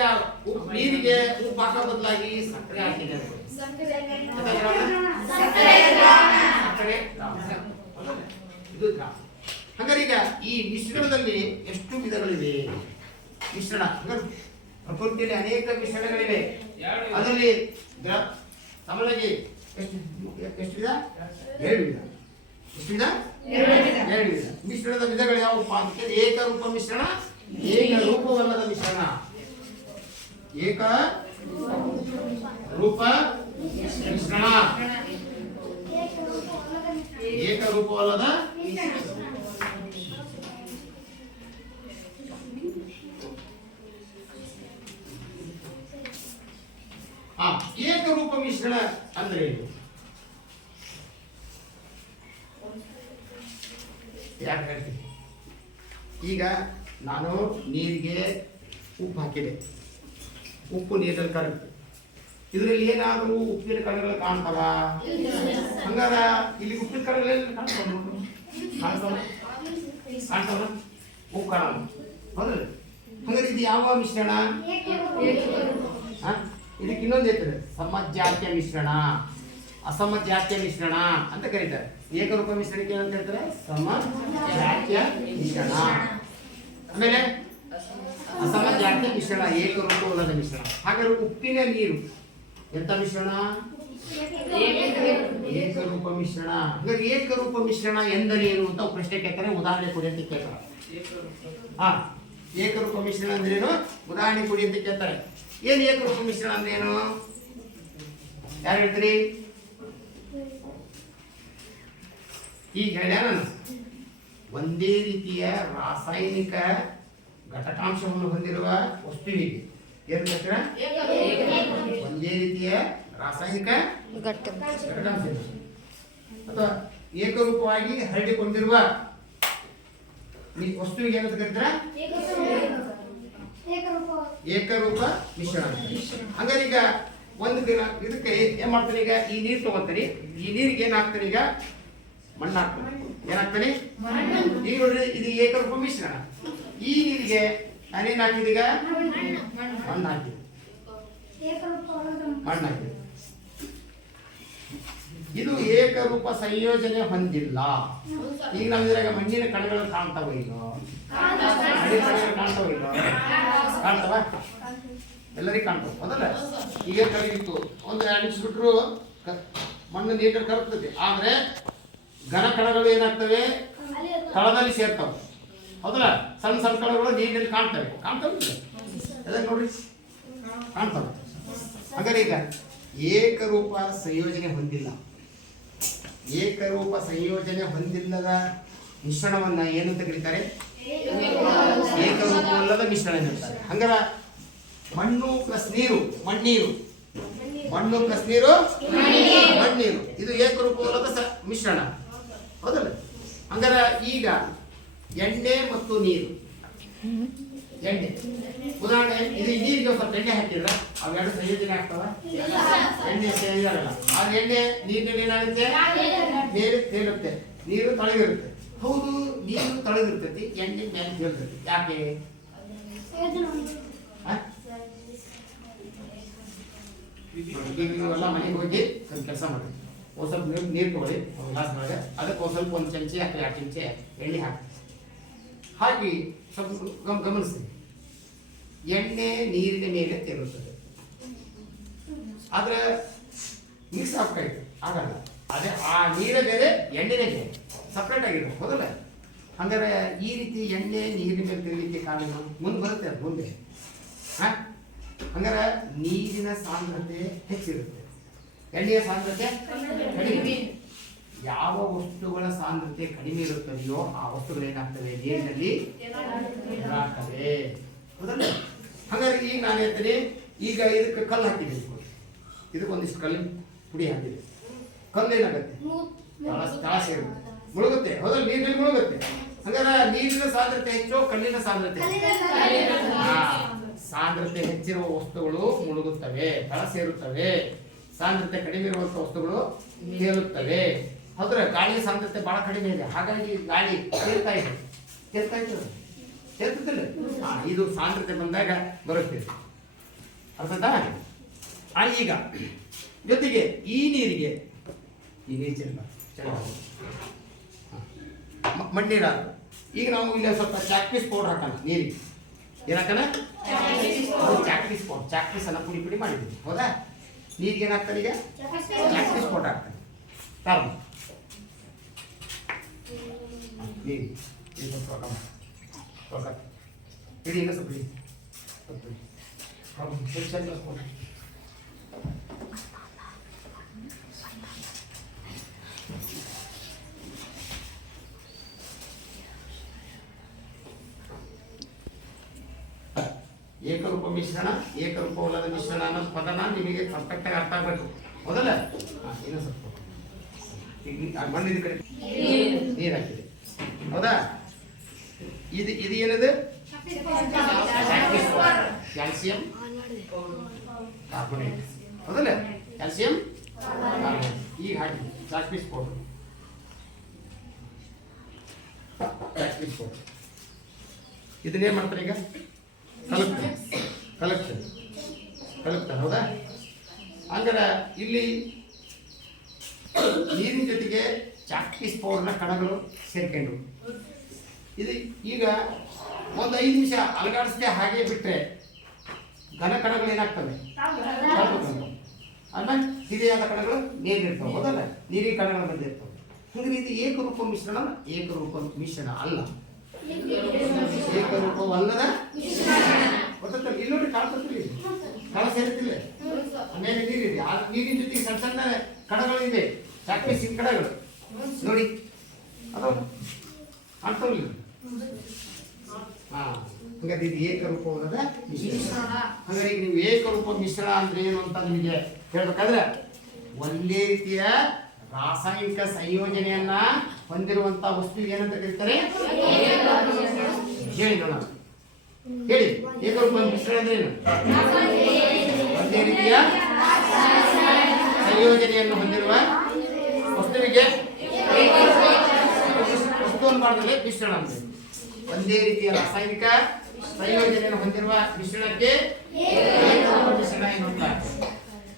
ನೀರಿಗೆ ಉಪ್ಪು ಹಾಕೋ ಬದಲಾಗಿ ಸಕ್ಕರೆ ಹಾಕಿದೆ, ಇದು ದ್ರಾವಣ. ಹಾಗಾದ್ರೆ ಈಗ ಈ ಮಿಶ್ರಣದಲ್ಲಿ ಎಷ್ಟು ವಿಧಗಳಿವೆ? ಮಿಶ್ರಣ ಪ್ರಕೃತಿಯಲ್ಲಿ ಅನೇಕ ಮಿಶ್ರಣಗಳಿವೆ. ಅದರಲ್ಲಿ ಸಾಮಾನ್ಯವಾಗಿ ಎಷ್ಟು ವಿಧ? 7 ವಿಧ. ಎಷ್ಟು ವಿಧ? 7 ವಿಧ. ಮಿಶ್ರಣದ ವಿಧಗಳು ಯಾವುವು ಅಂತ? ಏಕರೂಪ ಮಿಶ್ರಣ, ಏಕರೂಪವಲ್ಲದ ಮಿಶ್ರಣ. ಏಕರೂಪ ಮಿಶ್ರಣ, ಏಕರೂಪವಲ್ಲದ ಏಕರೂಪ ಮಿಶ್ರಣ ಅಂದ್ರೆ ಏನು? ಯಾಕೆ ಹೇಳ್ತೀನಿ? ಈಗ ನಾನು ನೀರಿಗೆ ಉಪ್ಪು ಹಾಕಿದೆ, ಉಪ್ಪು ನೀರಲ್ಲಿ ಕರಗುತ್ತೆ. ಇದರಲ್ಲಿ ಏನಾದರೂ ಉಪ್ಪಿನ ಕಣಗಳು ಕಾಣ್ತಾವ? ಹಂಗಾರ ಇಲ್ಲಿ ಉಪ್ಪಿನ ಕಣಗಳೆಲ್ಲ ಕಾಣ್ತಾವ? ಉಪ್ಪು ಕಾಣ, ಹೌದಲ್ಲ? ಹಂಗಾರೆ ಇದು ಯಾವ ಮಿಶ್ರಣ? ಇದಕ್ಕೆ ಇನ್ನೊಂದು ಹೇಳ್ತಾರೆ, ಸಮಜಾತ್ಯ ಮಿಶ್ರಣ, ಅಸಮಜಾತ್ಯ ಮಿಶ್ರಣ ಅಂತ ಕರೀತಾರೆ. ಏಕರೂಪ ಮಿಶ್ರಣಕ್ಕೆ ಏನಂತ ಹೇಳ್ತಾರೆ? ಸಮಜಾತ್ಯ ಮಿಶ್ರಣ. ಆಮೇಲೆ ಅಸಮಜಾತ್ಯ ಮಿಶ್ರಣ, ಏಕರೂಪವಲ್ಲದ ಮಿಶ್ರಣ. ಹಾಗಾದ್ರೆ ಉಪ್ಪಿನ ನೀರು ಎಂತ ಮಿಶ್ರಣ? ಏಕರೂಪ ಮಿಶ್ರಣ. ಹಾಗಾದ್ರೆ ಏಕರೂಪ ಮಿಶ್ರಣ ಎಂದರೇನು ಅಂತ ಪ್ರಶ್ನೆ ಕೇಳ್ತಾರೆ. ಉದಾಹರಣೆ ಕೊಡಿ ಅಂತ ಕೇಳ್ತಾರೆ. ಏಕರೂಪ ಮಿಶ್ರಣ ಅಂದ್ರೇನು? ಉದಾಹರಣೆ ಕೊಡಿ ಅಂತ ಕೇಳ್ತಾರೆ. ಏನು ಏಕರೂಪ ಮಿಶ್ರಣ ಅಂದ್ರೇನು? ಯಾರು ಹೇಳ್ತೀರಿ? ಈಗ ಹೇಳ್ಯ ನಾನು, ಒಂದೇ ರೀತಿಯ ರಾಸಾಯನಿಕ ಘಟಕಾಂಶವನ್ನು ಹೊಂದಿರುವ ವಸ್ತುವಿಗೆ ಏನು ಹೇಳ್ತೀರ? ಒಂದೇ ರೀತಿಯ ರಾಸಾಯನಿಕ ಘಟಕಾಂಶ ಅಥವಾ ಏಕರೂಪವಾಗಿ ಹರಡಿಕೊಂಡಿರುವ ವಸ್ತುವಿಗೆ ಏನಂತ ಕರೀತಾರ? ಏಕರೂಪ ಮಿಶ್ರಣ. ಹಂಗಾರೆ ಈಗ ಒಂದು ದಿನ ಇದಕ್ಕೆ ಏನ್ ಮಾಡ್ತಾನೆ? ಈಗ ಈ ನೀರು ತಗೋತಾನೆ, ಈ ನೀರಿಗೆ ಏನ್ ಹಾಕ್ತಾನೆ? ಈಗ ಮಣ್ಣು ಹಾಕ್ತಾನೆ. ಏನಾಗ್ತಾನೆ? ಈಗ ನೋಡ್ರಿ, ಇದು ಏಕರೂಪ ಮಿಶ್ರಣ. ಈ ನೀರಿಗೆ ನಾನೇನ್ ಹಾಕಿದೆ? ಈಗ ಮಣ್ಣು ಹಾಕಿದೆ, ಮಣ್ಣು ಹಾಕಿದೆ. ಇದು ಏಕರೂಪ ಸಂಯೋಜನೆ ಹೊಂದಿಲ್ಲ. ಈಗ ನಾವು ಇದ್ರಾಗ ಮಣ್ಣಿನ ಕಣಗಳು ಕಾಣ್ತಾವ? ಈಗ ಮಣ್ಣಿನ ಕಣಗಳು ಕಾಣ್ತಾವ? ಇಲ್ಲ ಕಾಣ್ತಾವ? ಎಲ್ಲರಿಗೂ ಕಾಣ್ತಾವ, ಹೌದಲ್ಲ? ಈಗ ಕರಗಿತ್ತು, ಒಂದು 2 ನಿಮಿಷ ಬಿಟ್ಟರು ಮಣ್ಣು ನೀಟಾಗಿ ಕರಗ್ತದೆ. ಆದ್ರೆ ಘನ ಕಣಗಳು ಏನಾಗ್ತವೆ? ತಳದಲ್ಲಿ ಸೇರ್ತಾವೆ, ಹೌದಲ್ಲ? ಸಣ್ಣ ಸಣ್ಣ ಕಣಗಳು ನೀರಿನಲ್ಲಿ ಕಾಣ್ತವೆ. ಎಲ್ಲ ನೋಡ್ರಿ, ಕಾಣ್ತವೆ. ಹಾಗಾದ್ರೆ ಈಗ ಏಕರೂಪ ಸಂಯೋಜನೆ ಹೊಂದಿಲ್ಲ. ಏಕರೂಪ ಸಂಯೋಜನೆ ಹೊಂದಿಲ್ಲದ ಮಿಶ್ರಣವನ್ನ ಏನಂತ ಕರೀತಾರೆ? ಏಕರೂಪವಲ್ಲದ ಮಿಶ್ರಣ ಅಂತಾರೆ. ಹಂಗಾರ ಮಣ್ಣು ಪ್ಲಸ್ ನೀರು ಮಣ್ಣೀರು, ಮಣ್ಣು ಪ್ಲಸ್ ನೀರು ಮಣ್ಣೀರು, ಇದು ಏಕರೂಪವಲ್ಲದ ಮಿಶ್ರಣ, ಹೌದಲ್ಲ? ಹಂಗಾರ ಈಗ ಎಣ್ಣೆ ಮತ್ತು ನೀರು, ಎಣ್ಣೆ ಉದಾಹರಣೆ, ಇದು ನೀರಿಗೆ ಸ್ವಲ್ಪ ಎಣ್ಣೆ ಹಾಕಿದ್ರೆ ಅವೆರಡು ಸಂಯೋಜನೆ ಆಗ್ತಾವ? ಎಣ್ಣೆ ಸೇರಿರಲ್ಲ. ಆ ಎಣ್ಣೆ ನೀರಿನಲ್ಲಿ ಏನಾಗುತ್ತೆ? ಮೇಲೆ ತೇಲುತ್ತೆ, ನೀರು ತಳಗಿರುತ್ತೆ. ಹೌದು, ನೀರು ತಳಗಿರ್ತೈತಿ, ಎಣ್ಣೆ ಮೇಲೆ ತೇಲ್ತೈತಿ. ಯಾಕೆ? ನೀವೆಲ್ಲ ಮನೆಗೆ ಹೋಗಿ ಒಂದು ಕೆಲಸ ಮಾಡಿ, ಒಂದು ಸ್ವಲ್ಪ ನೀರು ತಗೊಳ್ಳಿ ಒಂದು ಗ್ಲಾಸ್ ಒಳಗೆ, ಅದಕ್ಕೆ ಒಂದು ಸ್ವಲ್ಪ ಒಂದು ಚಮಚೆ ಅಥವಾ 2 ಚಮಚೆ ಎಣ್ಣೆ ಹಾಕಿ ಸ್ವಲ್ಪ ಗಮನಿಸಿ. ಎಣ್ಣೆ ನೀರಿನ ಮೇಲೆ ತೇಲುತ್ತದೆ, ಆದ್ರೆ ಮಿಕ್ಸ್ ಆಗ್ತಾಯಿತ್ತು ಆಗಲ್ಲ. ಅದೇ ಆ ನೀರೇ ಬೇರೆ ಎಣ್ಣೆನೇ ಬೇರೆ ಸಪ್ರೇಟ್ ಆಗಿರುತ್ತೆ, ಹೌದಲ್ಲ? ಹಂಗಾರೆ ಈ ರೀತಿ ಎಣ್ಣೆ ನೀರಿನ ಮೇಲೆ ತೇಲಿಕ್ಕೆ ಕಾರಣ ಮುಂದೆ ಬರುತ್ತೆ, ಅದು ಮುಂದೆ. ಹಂಗಾರೆ ನೀರಿನ ಸಾಂದ್ರತೆ ಹೆಚ್ಚಿರುತ್ತೆ, ಎಣ್ಣೆಯ ಸಾಂದ್ರತೆ ಕಡಿಮೆ. ಯಾವ ವಸ್ತುಗಳ ಸಾಂದ್ರತೆ ಕಡಿಮೆ ಇರುತ್ತದೆಯೋ ಆ ವಸ್ತುಗಳು ಏನಾಗ್ತವೆ, ನೀರಿನಲ್ಲಿ ಆಗ್ತವೆ, ಹೌದಲ್ಲ? ಹಾಗಾದ್ರೆ ಈಗ ನಾನು ಹೇಳ್ತೇನೆ, ಈಗ ಇದಕ್ಕೆ ಕಲ್ಲು ಹಾಕಿದ್ದೀನಿ, ಇದಕ್ಕೊಂದಿಷ್ಟು ಕಲ್ಲಿನ ಪುಡಿ ಹಾಕಿದೆ. ಕಲ್ಲು ಏನಾಗುತ್ತೆ, ತಳ ಸೇರುತ್ತೆ, ಮುಳುಗುತ್ತೆ, ಹೌದಲ್ಲ? ನೀರಿನಲ್ಲಿ ಮುಳುಗುತ್ತೆ. ಹಾಗಾದ್ರೆ ನೀರಿನ ಸಾಂದ್ರತೆ ಹೆಚ್ಚು, ಕಲ್ಲಿನ ಸಾಂದ್ರತೆ ಸಾಂದ್ರತೆ ಹೆಚ್ಚಿರುವ ವಸ್ತುಗಳು ಮುಳುಗುತ್ತವೆ, ತಳ ಸೇರುತ್ತವೆ. ಸಾಂದ್ರತೆ ಕಡಿಮೆ ಇರುವಂಥ ವಸ್ತುಗಳು ತೇಲುತ್ತವೆ. ಹೌದ್ರೆ ಗಾಳಿಯ ಸಾಂದ್ರತೆ ಬಹಳ ಕಡಿಮೆ ಇದೆ, ಹಾಗಾಗಿ ಗಾಳಿ ತೇಲ್ತಾ ಇದೆ, ತೇಲ್ತಿಲ್ಲ. ಇದು ಸಾಂದ್ರತೆ ಬಂದಾಗ ಬರುತ್ತೆ, ಅರ್ಥದಾ? ಈಗ ಜೊತೆಗೆ ಈ ನೀರಿಗೆ ಈ ನೀರು ಚೆಲ್ಲ ಮಣ್ಣೀರ. ಈಗ ನಾವು ಇಲ್ಲಿ ಸ್ವಲ್ಪ ಚಾಕ್ಪೀಸ್ ಪೌಡರ್ ಹಾಕೋಣ ನೀರಿಗೆ. ಏನಾಕೋಣ? ಚಾಕ್ಪೀಸ್ ಪೌಡರ್, ಚಾಕ್ಪೀಸ್ ಅನ್ನ ಪುಡಿ ಪುಡಿ ಮಾಡಿದ್ದೀವಿ, ಹೌದಾ? ನೀರಿಗೆ ಏನಾಗ್ತಾರೆ ಈಗ? ಚಾಕ್ಪೀಸ್ ಪೌಡರ್ ಹಾಕ್ತಾರೆ. ತರ್ಮ ನೀರು ಸ್ವಲ್ಪ ಇಡೀ ಇಲ್ಲ, ಸ್ವಲ್ಪ ಏಕರೂಪ ಮಿಶ್ರಣ, ಏಕರೂಪವಲ್ಲದ ಮಿಶ್ರಣ ಅನ್ನೋದು ಪದನ ನಿಮಗೆ ಪರ್ಫೆಕ್ಟ್ ಆಗಿ ಅರ್ಥ ಆಗಬೇಕು, ಹೌದಲ್ಲ? ಇನ್ನೂ ಸ್ವಲ್ಪ ಮಣ್ಣಿನ ಕಡೆ ನೀರು ಹಾಕಿದೆ, ಹೌದಾ? ಇದು ಏನದು? ಕ್ಯಾಲ್ಸಿಯಂ ಕಾರ್ಬೋನೇಟ್, ಹೌದಲ್ಲ? ಕ್ಯಾಲ್ಸಿಯಂ ಕಾರ್ಬೋನೇಟ್ ಈಗ ಹಾಕಿದೆ. ಚಾಕ್ಪೀಸ್ ಪೌಡರ್, ಚಾಕ್ಪೀಸ್ ಪೌಡರ್ ಇದನ್ನೇನು ಮಾಡ್ತಾರೆ ಈಗ? ಕಲಕ್ತಾರೆ, ಹೌದಾ? ಹಂಗಾರೆ ಇಲ್ಲಿ ನೀರಿನ ಜೊತೆಗೆ ಚಾಕ್ಪೀಸ್ ಪೌಡರ್ನ ಕಣಗಳು ಸೇರ್ಕೊಂಡು ಇದು ಈಗ ಒಂದು 5 ನಿಮಿಷ ಅಲಗಾಡಿಸದೆ ಹಾಗೆ ಬಿಟ್ಟರೆ ಘನ ಕಣಗಳು ಏನಾಗ್ತವೆ, ಆಮೇಲೆ ಹಿರಿಯಾದ ಕಣಗಳು ನೀರಿರ್ತವೆ, ಹೌದಲ್ಲ? ನೀರಿನ ಕಣಗಳು ಬಂದಿರ್ತವೆ. ಹಂಗಾರೆ ಇದು ಏಕರೂಪ ಮಿಶ್ರಣ, ಏಕರೂಪ ಮಿಶ್ರಣ ಅಲ್ಲ, ಏಕರೂಪವಲ್ಲದ ಗೊತ್ತಲ್ಲ? ಇಲ್ಲಿ ನೋಡಿ ಕಾಣ್ತಿಲ್ಲ, ಕಣ ಸೇರುತ್ತಿಲ್ಲ, ಆಮೇಲೆ ನೀರಿದೆ, ಆ ನೀರಿನ ಜೊತೆಗೆ ಸಣ್ಣ ಸಣ್ಣ ಕಣಗಳು ಇದೆ, ಚಾಕ್ಪೀಸಿನ ಕಣಗಳು ನೋಡಿ, ಅದು ಕಾಣ್ತಾವಿಲ್ಲ. ಹಾಗಾದ್ರೆ ಇದು ಏಕರೂಪವಲ್ಲದ ಮಿಶ್ರಣ. ಹಾಗಾಗಿ ನೀವು ಏಕರೂಪ ಮಿಶ್ರಣ ಅಂದ್ರೆ ಏನು ಅಂತ ನಿಮಗೆ ಹೇಳ್ಬೇಕಾದ್ರೆ, ಒಂದೇ ರೀತಿಯ ರಾಸಾಯನಿಕ ಸಂಯೋಜನೆಯನ್ನ ಹೊಂದಿರುವಂತ ವಸ್ತು ಏನಂತ ಕರೀತಾರೆ? ಹೇಳಿ ನೋಡೋಣ, ಹೇಳಿ. ಏಕರೂಪ ಮಿಶ್ರಣ ಅಂದ್ರೆ ಏನು? ಒಂದೇ ರೀತಿಯ ಸಂಯೋಜನೆಯನ್ನು ಹೊಂದಿರುವ ವಸ್ತುವಿಗೆ ವಸ್ತುವನ್ನು ಮಾಡಿದ್ರೆ ಮಿಶ್ರಣ ಅಂದ್ರೆ. ಒಂದೇ ರೀತಿಯ ರಾಸಾಯನಿಕ ಸಂಯೋಜನೆಯನ್ನು ಹೊಂದಿರುವ ಮಿಶ್ರಣಕ್ಕೆ ಏಕರೂಪ ಮಿಶ್ರಣ ಎನ್ನುತ್ತಾರೆ.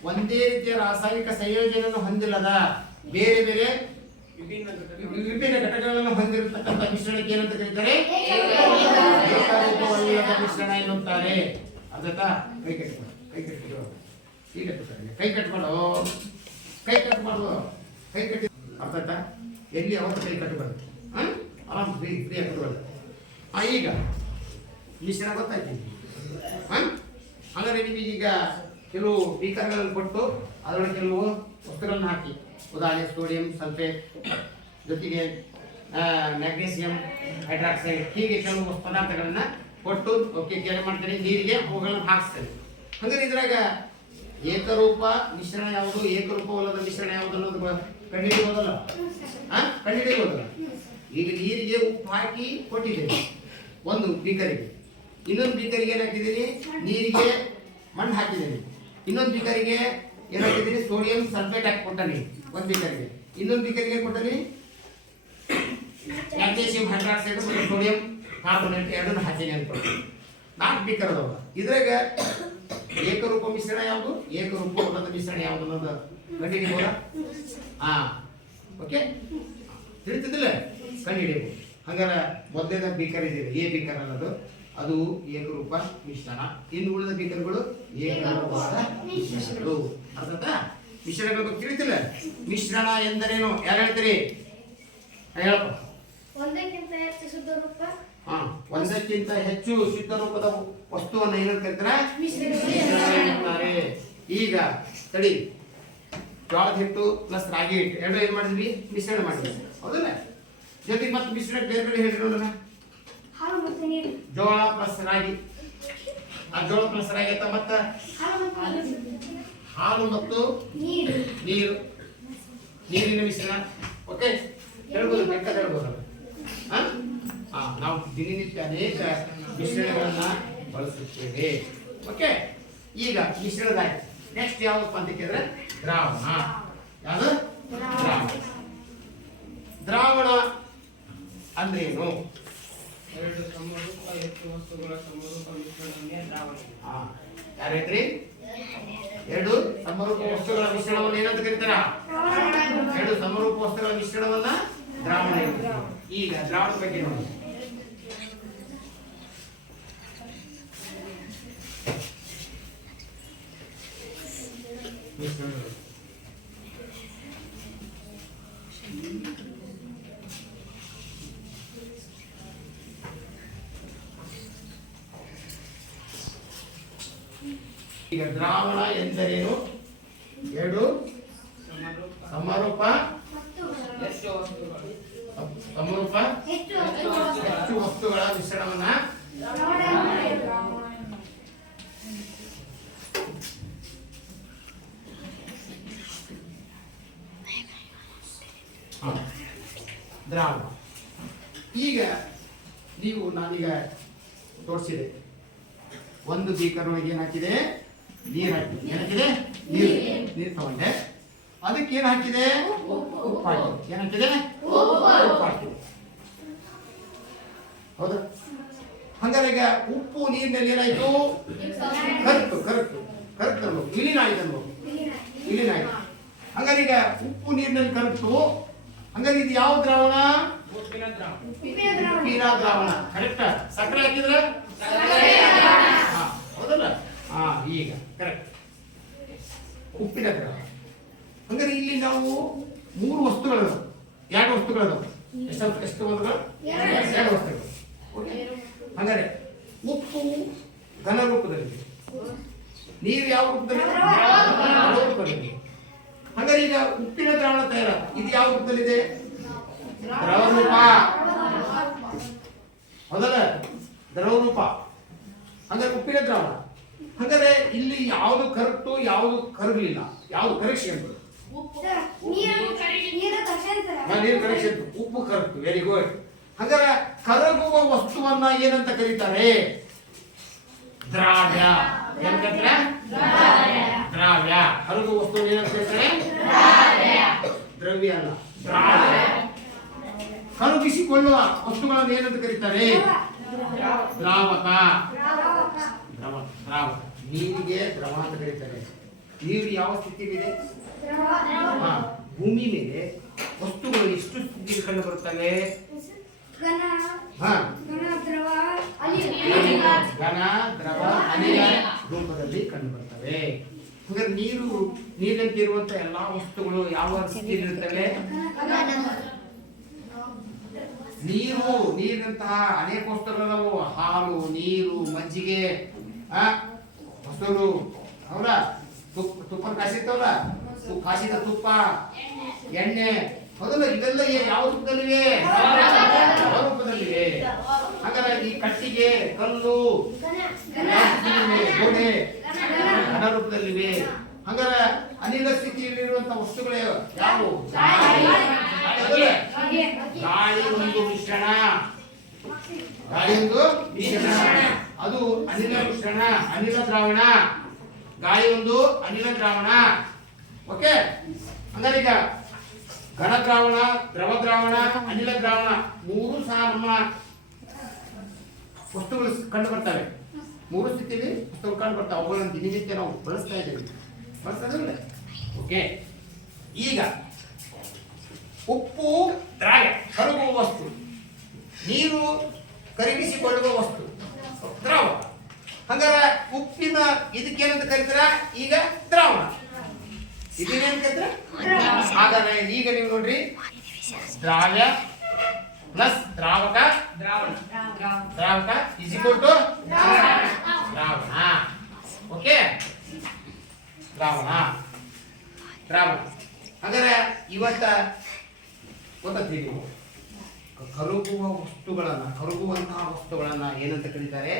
ಒಂದೇ ರೀತಿಯ ರಾಸಾಯನಿಕ ಸಂಯೋಜನೆಯನ್ನು ಹೊಂದಿಲ್ಲದ ಬೇರೆ ಬೇರೆ ವಿಭಿನ್ನ ಘಟಕಗಳನ್ನು ಹೊಂದಿರತಕ್ಕಂಥ ಮಿಶ್ರಣಕ್ಕೆ ಏನಂತ ಕರೀತಾರೆ? ಏಕರೂಪವಲ್ಲದ ಮಿಶ್ರಣ ಎನ್ನುತ್ತಾರೆ. ಅರ್ಥಾಯ್ತಾ? ಕೈ ಕಟ್ಕೊಂಡು ಕೈ ಕಟ್ಟಿ ಅರ್ಥಾಯ್ತಾ? ಎಲ್ಲಿ ಅವತ್ತು ಕೈ ಕಟ್ಟಬಾರ್ದು, ಆರಾಮ್ ಫ್ರೀ ಕಟ್ಟಬಾರ್ದು. ಈಗ ಮಿಶ್ರಣ ಗೊತ್ತಾಯ್ತು. ಹಾಗಾದ್ರೆ ನಿಮಗೀಗ ಕೆಲವು ಬೀಕರ್ಗಳನ್ನು ಕೊಟ್ಟು ಅದರೊಳಗೆ ಕೆಲವು ವಸ್ತುಗಳನ್ನು ಹಾಕಿ, ಉದಾಹರಣೆ ಸೋಡಿಯಂ ಸಲ್ಫೇಟ್ ಜೊತೆಗೆ ಮ್ಯಾಗ್ನೀಸಿಯಂ ಹೈಡ್ರಾಕ್ಸೈಡ್, ಹೀಗೆ ಕೆಲವು ಪದಾರ್ಥಗಳನ್ನು ಕೊಟ್ಟು ಏನು ಮಾಡ್ತಾರೆ, ನೀರಿಗೆ ಅವುಗಳನ್ನು ಹಾಕಿಸ್ತಾರೆ. ಹಾಗಾದ್ರೆ ಇದ್ರಾಗ ಏಕರೂಪ ಮಿಶ್ರಣ ಯಾವುದು, ಏಕರೂಪವಲ್ಲದ ಮಿಶ್ರಣ ಯಾವುದು ಅನ್ನೋದು ಕಂಡುಹಿಡಿಯೋದಲ್ಲ, ಕಂಡುಹಿಡಿಯೋದಲ್ಲ. ಈಗ ನೀರಿಗೆ ಉಪ್ಪು ಹಾಕಿ ಕೊಟ್ಟಿದ್ದೇನೆ ಒಂದು ಬೀಕರಿಗೆ, ಇನ್ನೊಂದು ಬೀಕರಿಗೆ ಏನು ಹಾಕಿದ್ದೀನಿ, ನೀರಿಗೆ ಮಣ್ಣು ಹಾಕಿದ್ದೀನಿ, ಇನ್ನೊಂದು ಬೀಕರಿಗೆ ಏನು ಹಾಕಿದ್ದೀನಿ, ಸೋಡಿಯಂ ಸಲ್ಫೇಟ್ ಹಾಕಿ ಕೊಟ್ಟಾನೆ ಒಂದು ಬೀಕರಿಗೆ. ಇನ್ನೊಂದು ಬೀಕರಿಗೆ ಏನು ಕೊಟ್ಟನಿ ಮ್ಯಾಗ್ನೀಷಿಯಂ ಹೈಡ್ರಾಕ್ಸೈಡ್ ಮತ್ತು ಸೋಡಿಯಂ ಕಾರ್ಬೊನೇಟ್ ಎರಡನ್ನು ಹಾಕಿನಿ ಅಂತ 4 ಬೀಕರ್ ಅದಾವ. ಇದ್ರಾಗ ಏಕರೂಪ ಮಿಶ್ರಣ ಯಾವುದು, ಏಕರೂಪದ ಮಿಶ್ರಣ ಯಾವುದು ಅನ್ನೋದು ಕಂಡುಹಿಡಿಬೋದ? ಓಕೆ, ತಿಳಿತಿದ್ದಿಲ್ಲ, ಕಂಡುಹಿಡಿಯಬಹುದು. ಹಂಗಾರೆ ಮೊದಲನೇ ಬೀಕರ್ ಇದೆ ಎ ಬೀಕರ್ ಅನ್ನೋದು, ಅದು ಏಕರೂಪ ಮಿಶ್ರಣ. ಇನ್ನು ಉಳಿದ ಬೀಕರ್ಗಳು ಏಕರೂಪದ ಮಿಶ್ರಣಗಳು. ಅರ್ಥಾತ ಮಿಶ್ರಣಗಳ ಬಗ್ಗೆ ತಿಳಿತಿಲ್ಲ. ಮಿಶ್ರಣ ಎಂದರೇನು ಯಾರು ಹೇಳ್ತೀರಿ? ಹೇಳಪ್ಪ. ಒಂದಕ್ಕಿಂತ ಹೆಚ್ಚು ಶುದ್ಧ ರೂಪ. ಒಂದಕ್ಕಿಂತ ಹೆಚ್ಚು ಶುದ್ಧ ರೂಪದ ವಸ್ತುವನ್ನು ಏನಂತ ಕರೀತಾರೆ? ಮಿಶ್ರಣ ಎನ್ನುತ್ತಾರೆ. ಈಗ ತಡಿ, ಜೋಳದ ಹಿಟ್ಟು ಪ್ಲಸ್ ರಾಗಿ ಹಿಟ್ಟು ಎರಡು ಏನ್ ಮಾಡಿದ್ವಿ? ಮಿಶ್ರಣ ಮಾಡಿದ್ವಿ, ಹೌದಲ್ಲ? ಜೊತೆಗೆ ಮತ್ತೆ ಮಿಶ್ರಣ ಬೇರೆ ಬೇರೆ ಹೇಳ್ರಿ ನೋಡೋಣ. ಜೋಳ ಪ್ಲಸ್ ರಾಗಿ, ಆ ಜೋಳ ಪ್ಲಸ್ ರಾಗಿ ಅಂತ ಮತ್ತೆ ಹಾಲು ಮತ್ತು ನೀರು, ನೀರಿನ ಮಿಶ್ರಣ. ಓಕೆ, ಹೇಳ್ಬೋದು, ಬೇಕಾದ ಹೇಳ್ಬೋದು. ನಾವು ದಿನನಿತ್ಯ ಅನೇಕ ಮಿಶ್ರಣಗಳನ್ನ ಬಳಸುತ್ತೇವೆ. ಓಕೆ, ಈಗ ಮಿಶ್ರಣದಾಯ್ತು. ನೆಕ್ಸ್ಟ್ ಯಾವ್ದಪ್ಪ ಅಂತ ಕೇಳಿದ್ರೆ ದ್ರಾವಣ. ಯಾವುದು? ದ್ರಾವಣ. ದ್ರಾವಣ ಅಂದ್ರೇನು? ಎರಡು ಸಮರೂಪ ಹೆಚ್ಚು ವಸ್ತುಗಳ ಸಮರೂಪ ಮಿಶ್ರಣವನ್ನೇ ದ್ರಾವಣ. ಯಾರು ಹೇಳ್ರಿ? ಎರಡು ಸಮರೂಪ ವಸ್ತುಗಳ ಮಿಶ್ರಣವನ್ನು ಏನಂತ ಕರೀತಾರ? ಎರಡು ಸಮರೂಪ ವಸ್ತುಗಳ ಮಿಶ್ರಣವನ್ನ ದ್ರಾವಣ. ಈಗ ದ್ರಾವಣದ ಬಗ್ಗೆ ನೋಡಿ. ಈಗ ದ್ರಾವಣ ಎಂದರೇನು? ಎರಡು ಸಮರೂಪ ಸಮರೂಪ ಹೆಚ್ಚು ವಸ್ತುಗಳ ಮಿಶ್ರಣವನ್ನ ದ್ರಾವಣ. ಈಗ ನೀವು ನಾನೀಗ ತೋರಿಸಿದೆ, ಒಂದು ಬೀಕರ್ ಒಳಗೆ ಏನ್ ಹಾಕಿದೆ? ನೀರು ಹಾಕಿದೆ. ಏನಾಕಿದೆ? ನೀರು ತಗೊಂಡೆ, ಅದಕ್ಕೆ ಏನ್ ಹಾಕಿದೆ? ಉಪ್ಪು ಹಾಕಿದೆ. ಏನ್ ಹಾಕಿದೆ? ಉಪ್ಪು ಹಾಕಿದೆ, ಹೌದಾ? ಹಂಗಾರೆ ಈಗ ಉಪ್ಪು ನೀರಿನಲ್ಲಿ ಏನಾಯ್ತು? ಕರಕ್ತು ಕರಕ್ತು ಕರಕ್ತು ಅನ್ಬೇಕು, ವಿಲೀನ ಆಯ್ತು ಅನ್ಬೇಕು, ವಿಲೀನ ಆಯ್ತು. ಹಂಗಾರೆ ಈಗ ಉಪ್ಪು ನೀರಿನಲ್ಲಿ ಕರಕ್ತು. ಹಂಗಾರೆ ಇದು ಯಾವ ದ್ರಾವಣ? ಉಪ್ಪಿನ ದ್ರಾವಣ. ಕರೆಕ್ಟ್. ಸಕ್ಕರೆ ಹಾಕಿದ್ರೆ ಹೌದಲ್ಲ? ಈಗ ಕರೆಕ್ಟ್, ಉಪ್ಪಿನ ದ್ರಾವಣ. ಹಂಗಾರೆ ಇಲ್ಲಿ ನಾವು 3 ವಸ್ತುಗಳು, 2 ವಸ್ತುಗಳು. ಎಷ್ಟು ವಸ್ತುಗಳು? 2 ವಸ್ತುಗಳು. ಓಕೆ, ಹಂಗಾರೆ ಉಪ್ಪು ಘನ ರೂಪದಲ್ಲಿದೆ, ನೀರು ಯಾವ ರೂಪದಲ್ಲಿ? ದ್ರವ ರೂಪದಲ್ಲಿ. ಹಂಗಾರೆ ಈಗ ಉಪ್ಪಿನ ದ್ರಾವಣ ತಯಾರ, ಇದು ಯಾವ ರೂಪದಲ್ಲಿದೆ? ದ್ರವ ರೂಪ, ಹೌದಲ್ಲ? ದ್ರವ ರೂಪ. ಹಂಗಾರೆ ಉಪ್ಪಿನ ದ್ರಾವಣ. ಹಂಗಾರೆ ಇಲ್ಲಿ ಯಾವುದು ಕರಗ್ತು, ಯಾವುದು ಕರಗಲಿಲ್ಲ, ಯಾವುದು ಕರೆಕ್ಷನ್? ನೀರು ಕರೆಕ್ಷನ್, ಉಪ್ಪು ಕರಗ್ತು. Very good. ಹಂಗಾರೆ ಕರಗುವ ವಸ್ತುವನ್ನ ಏನಂತ ಕರೀತಾರೆ? ದ್ರಾವ್ಯ. ಏನಂತ? ದ್ರಾವ್ಯ. ಕರಗುವ ವಸ್ತು ಏನಂತ ಕರೀತಾರೆ? ದ್ರವ್ಯ ಅಲ್ಲ, ದ್ರಾವ್ಯ. ಕರಗಿಸಿಕೊಳ್ಳುವ ವಸ್ತುಗಳನ್ನು ಏನಂತ ಕರೀತಾರೆ? ದ್ರಾವಕ. ದ್ರಾವಕ. ನೀರಿಗೆ ದ್ರವ ಅಂತ ಕರೀತಾರೆ. ನೀರು ಯಾವ ಸ್ಥಿತಿಯಲ್ಲಿದೆ? ಭೂಮಿ ಮೇಲೆ ವಸ್ತುಗಳು ಎಷ್ಟು ಸ್ಥಿತಿಯಲ್ಲಿ ಕಂಡು ಬರುತ್ತವೆ? ಘನ, ದ್ರವ, ಅನಿಲ ರೂಪದಲ್ಲಿ ಕಂಡು ಬರ್ತವೆ. ಹಾಗಾದ್ರೆ ನೀರಿನಂತಿರುವಂತ ಎಲ್ಲಾ ವಸ್ತುಗಳು ಯಾವ ಸ್ಥಿತಿಯಲ್ಲಿರುತ್ತವೆ? ನೀರಿನಂತಹ ಅನೇಕ ವಸ್ತುಗಳು, ಹಾಲು, ನೀರು, ಮಜ್ಜಿಗೆ, ಮೊಸರು, ಹೌದಾ? ತುಪ್ಪ ಕಾಸಿರ್ತವಲ್ಲ, ಕಾಸಿದ ತುಪ್ಪ, ಎಣ್ಣೆ, ಹೌದಲ್ಲ? ಇವೆಲ್ಲ ಯಾವ ರೂಪದಲ್ಲಿವೆ? ರೂಪದಲ್ಲಿವೆ. ಹಾಗಾದ್ರೆ ಈ ಕಟ್ಟಿಗೆ, ಕಲ್ಲು, ಗೋಡೆ ಘನ ರೂಪದಲ್ಲಿವೆ. ಹಂಗಾರೆ ಅನಿಲ ಸ್ಥಿತಿಯಲ್ಲಿರುವಂತಹ ವಸ್ತುಗಳು ಯಾವುವು? ಗಾಳಿ ಒಂದು ಮಿಶ್ರಣ, ಗಾಳಿ ಒಂದು ಮಿಶ್ರಣ, ಅದು ಅನಿಲ ಮಿಶ್ರಣ, ಅನಿಲ ದ್ರಾವಣ. ಗಾಳಿ ಒಂದು ಅನಿಲ ದ್ರಾವಣ. ಓಕೆ, ಹಂಗಾರೆ ಈಗ ಘನ ದ್ರಾವಣ, ದ್ರವ ದ್ರಾವಣ, ಅನಿಲ ದ್ರಾವಣ ಮೂರು ಸಹ ನಮ್ಮ ವಸ್ತುಗಳು ಕಂಡು ಬರ್ತವೆ. ಮೂರು ಸ್ಥಿತಿಯಲ್ಲಿ ವಸ್ತುಗಳು ಕಂಡು ಬರ್ತವೆ. ಅವುಗಳನ್ನು ದಿನನಿತ್ಯ ನಾವು ಬಳಸ್ತಾ ಇದ್ದೇವೆ. ಬಳಸೋದಿಲ್ಲ. ಓಕೆ. ಈಗ ಉಪ್ಪು ದ್ರಾವ್ಯ, ಕರಗುವ ವಸ್ತು. ನೀರು ಕರಗಿಸಿಕೊಳ್ಳುವ ವಸ್ತು, ದ್ರಾವಕ. ಹಂಗಾರೆ ಉಪ್ಪಿನ ಇದಕ್ಕೇನಂತ ಕರೀತಾರ? ಈಗ ದ್ರಾವಣ. ಇದೇನೇನು ಕರೀತಾರ? ಹಾಗಾದ್ರೆ ಈಗ ನೀವು ನೋಡ್ರಿ, ದ್ರಾವ್ಯ ಪ್ಲಸ್ ದ್ರಾವಕ, ದ್ರಾವಕ ಇಸ್ ಈಕ್ವಲ್ ಟು ದ್ರಾವಣ. ಓಕೆ, ದ್ರಾವಣ. ಹಾಗಾದ್ರೆ ಇವತ್ತ ಗೊತ್ತೀವಿ ನೀವು, ಕರಗುವಂತಹ ವಸ್ತುಗಳನ್ನ ಏನಂತ ಕರೀತಾರೆ?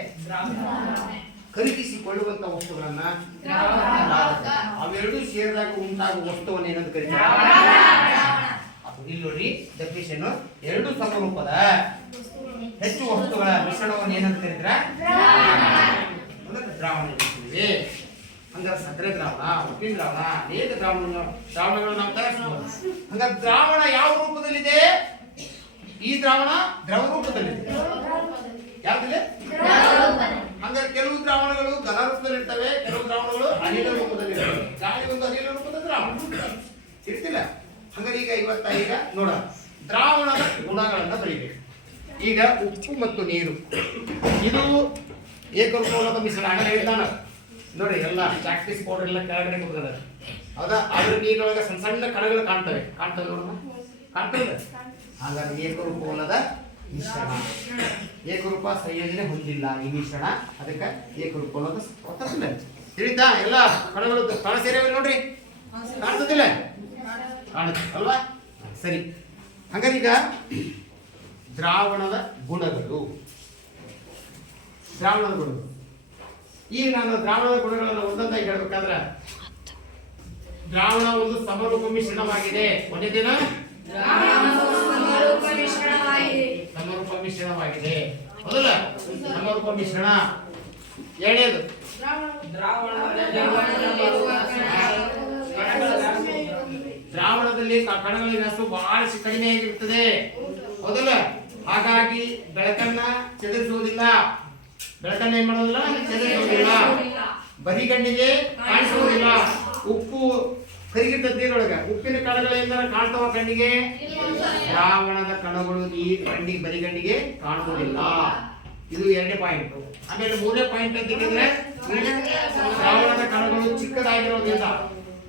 ಕರಗಿಸಿಕೊಳ್ಳುವಂತಹ ವಸ್ತುಗಳನ್ನ ದ್ರಾವಕ. ಅವೆರಡು ಸೇರಿದಾಗ ಉಂಟಾಗುವ ವಸ್ತುವನ್ನು ಏನಂತ ಕರೀತಾರೆ? ಇಲ್ಲಿ ನೋಡಿ ಡೆಫಿನಿಷನ್, ಎರಡು ಸಮರೂಪದ ಹೆಚ್ಚು ವಸ್ತುಗಳ ಮಿಶ್ರಣವನ್ನು ಏನಂತ ಕರೀತಾರೆ? ದ್ರಾವಣ ಅಂತೀವಿ. ಹಂಗಾರೆ ಸಕ್ಕರೆ ದ್ರಾವಣ, ಉಪ್ಪಿನ ದ್ರಾವಣ, ಅನೇಕ ದ್ರಾವಣಗಳು ನಾವು ತಯಾರಿಸಬಹುದು. ಹಂಗಾರೆ ದ್ರಾವಣ ಯಾವ ರೂಪದಲ್ಲಿದೆ? ಈ ದ್ರಾವಣ ದ್ರವ ರೂಪದಲ್ಲಿದೆ. ಯಾವ್ದಿದೆ? ಹಂಗಾರೆ ಕೆಲವು ದ್ರಾವಣಗಳು ಘನ ರೂಪದಲ್ಲಿ ಇರ್ತವೆ, ಕೆಲವು ದ್ರಾವಣಗಳು ಅನಿಲ ರೂಪದಲ್ಲಿ ಇರ್ತವೆ. ಗಾಳಿ ಒಂದು ಅನಿಲ ರೂಪದ ದ್ರಾವಣ ಇರ್ತಿಲ್ಲ. ಹಂಗಾರೆ ಈಗ ನೋಡೋಣ, ದ್ರಾವಣದ ಗುಣಗಳನ್ನ ಬರೀಬೇಕು. ಈಗ ಉಪ್ಪು ಮತ್ತು ನೀರು, ಇದು ಏಕರೂಪವಾದ ಮಿಶ್ರಣ. ಆಗಲೇ ಹೇಳ್ತಾನ ನೋಡಿ, ಎಲ್ಲ ಪ್ರಾಕ್ಟೀಸ್ ಪೌಡರ್ ಎಲ್ಲ ಕೆಳಗಡೆ ಕೊಡ್ತಾರೆ. ಹೌದಾ? ಅದ್ರ ನೀರೊಳಗೆ ಸಣ್ಣ ಸಣ್ಣ ಕಣಗಳು ಕಾಣ್ತವೆ ನೋಡೋಣ, ಕಾಣ್ತದೆ. ಹಾಗಾಗಿ ಏಕರೂಪವಲ್ಲದ ಮಿಶ್ರಣ, ಏಕರೂಪ ಸಂಯೋಜನೆ ಹೊಂದಿಲ್ಲ ಈ ಮಿಶ್ರಣ. ಅದಕ್ಕೆ ಏಕರೂಪವಲ್ಲದ ಗೊತ್ತಿಲ್ಲ. ತಿಳಿತಾ? ಎಲ್ಲ ಕಣಗಳು ಕಾಣ ಸೇರಿವೆ ನೋಡ್ರಿ, ಕಾಣ್ತದಿಲ್ಲ? ಕಾಣುತ್ತೆ ಅಲ್ವಾ? ಸರಿ. ಹಾಗಾದ್ರೆ ಈಗ ದ್ರಾವಣದ ಗುಣಗಳು. ಈಗ ನಾನು ದ್ರಾವಣದ ಗುಣಗಳನ್ನು ಒಂದೊಂದಾಗಿ ಹೇಳ್ಬೇಕಾದ್ರೆ, ದ್ರಾವಣ ಒಂದು ಸಮರೂಪ ಮಿಶ್ರಣವಾಗಿದೆ. ಒಂದೇ ಸಮರೂಪ ಮಿಶ್ರಣವಾಗಿದೆ, ಹೌದಲ್ಲ? ಸಮರೂಪ ಮಿಶ್ರಣ. ಎರಡನೇದು ದ್ರಾವಣದಲ್ಲಿ ಕಣಗಳ ವ್ಯಾಸ ಬಹಳ ಕಡಿಮೆ ಆಗಿರುತ್ತದೆ, ಹೌದಲ್ಲ? ಹಾಗಾಗಿ ಬೆಳಕನ್ನ ಚದುರಿಸುವುದಿಲ್ಲ. ಬೆಳಕನ್ನ ಏನ್ ಮಾಡೋದಿಲ್ಲ? ಚದುರಿಸುವುದಿಲ್ಲ. ಬರಿಗಣ್ಣಿಗೆ ಕಾಣಿಸುವುದಿಲ್ಲ. ಉಪ್ಪು ಕರಿಗಿರ್ತದೆ ನೀರೊಳಗೆ, ಉಪ್ಪಿನ ಕಣಗಳಿಂದ ಕಾಣ್ತವ ಕಣ್ಣಿಗೆ? ದ್ರಾವಣದ ಕಣಗಳು ಈ ಬರಿಗಣ್ಣಿಗೆ ಕಾಣುವುದಿಲ್ಲ. ಇದು ಎರಡನೇ ಪಾಯಿಂಟ್. ಆಮೇಲೆ ಮೂರನೇ ಪಾಯಿಂಟ್ ಅಂತ ಹೇಳಿದ್ರೆ, ದ್ರಾವಣದ ಕಣಗಳು ಚಿಕ್ಕದಾಗಿರೋದ್ರಿಂದ,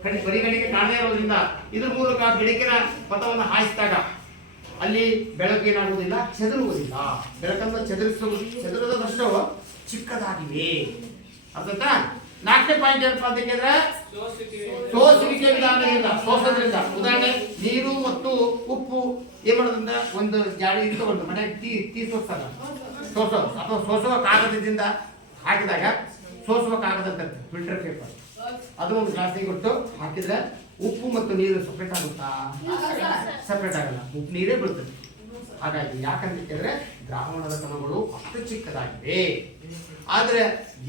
ಬರಿಗಣ್ಣಿಗೆ ಕಾಣದೇ ಇರೋದ್ರಿಂದ, ಇದ್ರ ಮೂಲಕ ಬೆಳಕಿನ ಪಥವನ್ನು ಹಾಯಿಸಿದಾಗ ಅಲ್ಲಿ ಬೆಳಕು ಏನಾಗುವುದಿಲ್ಲ, ಚದುರುವುದಿಲ್ಲ. ಬೆಳಕನ್ನು ಚದುರದಷ್ಟು ಚಿಕ್ಕದಾಗಿವೆ. ಅರ್ಥ? ನಾಲ್ಕನೇ ಪಾಯಿಂಟ್ ಏನಪ್ಪ ಅಂತ ಹೇಳಿದ್ರೆ, ಸೋಸುವಿಕೆ ವಿಧಾನದಿಂದ, ಸೋಸೋದ್ರಿಂದ. ಉದಾಹರಣೆ, ನೀರು ಮತ್ತು ಉಪ್ಪು ಏನ್ ಮಾಡೋದ್ರಿಂದ, ಒಂದು ಜಾಡಿ ಇಟ್ಕೊಂಡು ಮನೆಗೆ ಟೀ ಸೋಸ್ತಾರ, ಸೋಸೋ ಅಥವಾ ಸೋಸುವ ಕಾಗದದಿಂದ ಹಾಕಿದಾಗ, ಸೋಸುವ ಕಾಗದ ಅಂತ ಫಿಲ್ಟರ್ ಪೇಪರ್, ಅದು ಒಂದು ಗ್ಲಾಸಿಗೆ ಕೊಟ್ಟು ಹಾಕಿದ್ರೆ ಉಪ್ಪು ಮತ್ತು ನೀರು ಸಪ್ರೇಟ್ ಆಗುತ್ತಾ? ಸಪ್ರೇಟ್ ಆಗಲ್ಲ, ಉಪ್ಪು ನೀರೇ ಬೀಳ್ತದೆ. ಹಾಗಾಗಿ ಯಾಕಂತ ಕೇಳಿದ್ರೆ ದ್ರಾವಣದ ಕಣಗಳು ಅಷ್ಟು ಚಿಕ್ಕದಾಗಿವೆ. ಆದ್ರೆ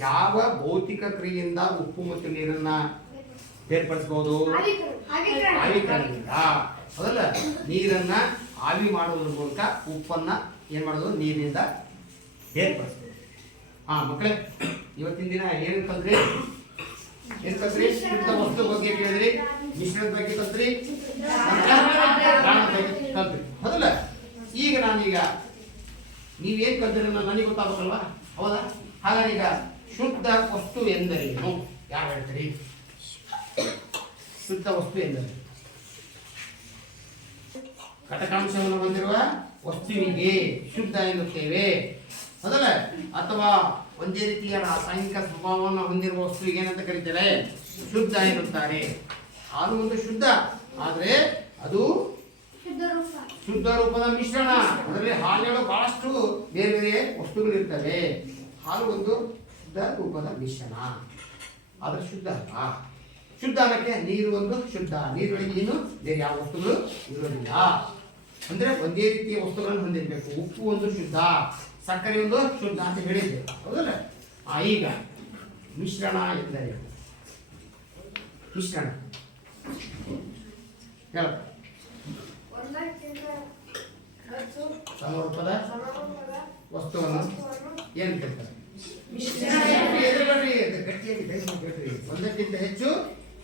ಯಾವ ಭೌತಿಕ ಕ್ರಿಯೆಯಿಂದ ಉಪ್ಪು ಮತ್ತು ನೀರನ್ನ ಬೇರ್ಪಡಿಸಬಹುದು? ಆವಿಕರಣದಿಂದ, ಹೌದಲ್ಲ? ನೀರನ್ನ ಆವಿ ಮಾಡುವುದರ ಮೂಲಕ ಉಪ್ಪನ್ನ ಏನ್ ಮಾಡೋದು? ನೀರಿನಿಂದ ಬೇರ್ಪಡಿಸಬಹುದು. ಮಕ್ಕಳೇ, ಇವತ್ತಿನ ದಿನ ಏನು ಕಲ್ತ್ರಿ? ಶುದ್ಧ ವಸ್ತು ಬಗ್ಗೆ ಕೇಳಿದ್ರಿ, ಮಿಶ್ರಣದ ಬಗ್ಗೆ ಕಲ್ತ್ರಿ, ಕಲ್ತ್ರಿ, ಹೌದಲ್ಲ? ಈಗ ನೀವೇನ್ ಕಲ್ತಿರ ನನಗೆ ಗೊತ್ತಾಗಬೇಕಲ್ವಾ? ಹೌದಾ? ಹಾಗಾದ್ರೆ ಈಗ ಶುದ್ಧ ವಸ್ತು ಎಂದರೇನು? ಯಾರು ಹೇಳ್ತೀರಿ? ಶುದ್ಧ ವಸ್ತು ಎಂದರೆ ಘಟಕಾಂಶವನ್ನು ಹೊಂದಿರುವ ವಸ್ತುವಿಗೆ ಶುದ್ಧ ಎನ್ನುತ್ತೇವೆ, ಹೌದಲ್ಲ? ಅಥವಾ ಒಂದೇ ರೀತಿಯ ರಾಸಾಯನಿಕ ಸ್ವಭಾವವನ್ನು ಹೊಂದಿರುವ ವಸ್ತುವಿಗೆ ಏನಂತ ಕರೀತಾರೆ? ಶುದ್ಧ ಎನ್ನುತ್ತಾರೆ. ಅದು ಒಂದು ಶುದ್ಧ, ಆದ್ರೆ ಅದು ಶುದ್ಧ ರೂಪದ ಮಿಶ್ರಣ. ಅದರಲ್ಲಿ ಹಾಲಿನ ಬಹಳಷ್ಟು ಬೇರೆ ಬೇರೆ ವಸ್ತುಗಳು ಇರ್ತವೆ. ಹಾಲು ಒಂದು ಶುದ್ಧ ರೂಪದ ಮಿಶ್ರಣ, ಆದ್ರೆ ಶುದ್ಧ ಅಲ್ಲ. ಶುದ್ಧ ಅನ್ನಕ್ಕೆ ನೀರು ಒಂದು ಶುದ್ಧ, ನೀರೊಳಗೆ ಏನು ಬೇರೆ ಯಾವ ವಸ್ತುಗಳು ಇರೋದಿಲ್ಲ. ಅಂದ್ರೆ ಒಂದೇ ರೀತಿಯ ವಸ್ತುಗಳನ್ನು ಹೊಂದಿರಬೇಕು. ಉಪ್ಪು ಒಂದು ಶುದ್ಧ, ಸಕ್ಕರೆ ಒಂದು ಶುದ್ಧ ಅಂತ ಹೇಳಿದ್ದೆ, ಹೌದಲ್ಲ? ಈಗ ಮಿಶ್ರಣ ಎಂದರೆ ಮಿಶ್ರಣ ಹೇಳ ಸಮರೂಪದ ಸಮರೂಪದ ವಸ್ತುವನ್ನು ವಸ್ತುವನ್ನು ಏನು ಕರೀತಾರೆ? ಮಿಶ್ರಣ. ಎದುರುಗಡೆ ಗಟ್ಟಿಯಾಗಿ ದಯವಿಟ್ಟು ಕೇಳ್ರಿ. ಒಂದಕ್ಕಿಂತ ಹೆಚ್ಚು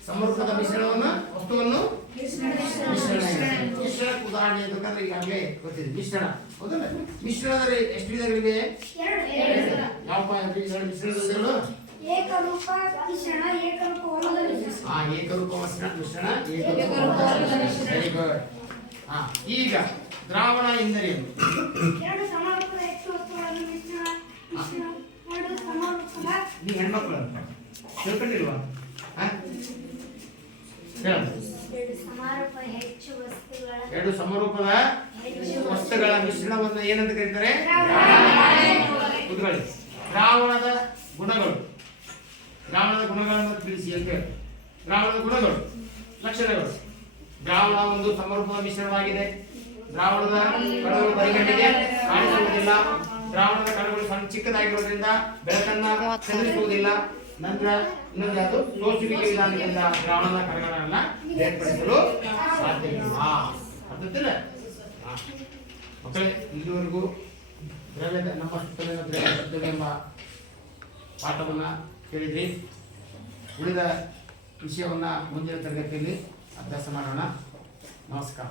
ಸಮರೂಪದ ಮಿಶ್ರಣವನ್ನು ವಸ್ತುವನ್ನು ಮಿಶ್ರಣಕ್ಕೆ ಉದಾಹರಣೆ ಅಂತಂದ್ರೆ ಈಗಾಗಲೇ ಗೊತ್ತಿದೆ ಮಿಶ್ರಣ ಹೌದಲ್ಲ? ಮಿಶ್ರಣದಲ್ಲಿ ಎಷ್ಟು ವಿಧಗಳಿವೆ? ಯಾವ ಮಿಶ್ರಣಗಳು? ಏಕರೂಪ ಮಿಶ್ರಣ, ಏಕರೂಪವಲ್ಲದ ಮಿಶ್ರಣ. ಏಕರೂಪ ಮಿಶ್ರಣ ವೆರಿ ಗುಡ್. ಈಗ ದ್ರಾವಣ ಎಂದರೇನು? ಎರಡು ಸಮರೂಪದ ಹೆಚ್ಚು ವಸ್ತುಗಳನ್ನು ಎರಡು ಸಮರೂಪದ ನೀವು ಹೆಣ್ಮಕ್ಳು ಅಂತ ತಿಳ್ಕೊಂಡಿಲ್ವಾ? ಹೇಳೋದು ಎರಡು ಸಮರೂಪ ಹೆಚ್ಚು ವಸ್ತುಗಳ ಎರಡು ಸಮರೂಪದ ವಸ್ತುಗಳ ಮಿಶ್ರಣವನ್ನು ಏನಂತ ಕರೀತಾರೆ? ಕೂತ್ಕೊಳ್ಳಿ. ದ್ರಾವಣದ ಗುಣಗಳು. ದ್ರಾವಣದ ಗುಣಗಳನ್ನು ತಿಳಿಸಿ ಅಂತ ಹೇಳಿ. ದ್ರಾವಣದ ಗುಣಗಳು, ಲಕ್ಷಣಗಳು. ದ್ರಾವಣ ಒಂದು ಸಮರೂಪದ ಮಿಶ್ರಣವಾಗಿದೆ. ದ್ರಾವಣದ ಕಣಗಳು ಬರಿಗಣ್ಣಿಗೆ ಕಾಣಿಸುವುದಿಲ್ಲ. ದ್ರಾವಣದ ಕಣಗಳು ಸಣ್ಣ ಚಿಕ್ಕದಾಗಿರೋದ್ರಿಂದ ಬೆಳಕನ್ನ ಚದುರಿಸುವುದಿಲ್ಲ. ನಂತರ ಇನ್ನೊಂದು ಯಾವುದು? ಸೋಸುವಿಕೆ ವಿಧಾನದಿಂದ ದ್ರಾವಣದ ಕಣಗಳನ್ನ ಬೇರ್ಪಡಿಸಲು ಸಾಧ್ಯವಿಲ್ಲ. ಅರ್ಥಾಯ್ತಿಲ್ಲ? ಮಕ್ಕಳೇ, ಇಲ್ಲಿವರೆಗೂ ನಮ್ಮ ಸುತ್ತಲಿನ ದ್ರವ್ಯ ಶಬ್ದಗಳು ಎಂಬ ಪಾಠವನ್ನು ಕೇಳಿದ್ರಿ. ಉಳಿದ ವಿಷಯವನ್ನು ಮುಂದಿನ ತರಗತಿಯಲ್ಲಿ ಅಭ್ಯಾಸ ಮಾಡೋಣ. ನಮಸ್ಕಾರ.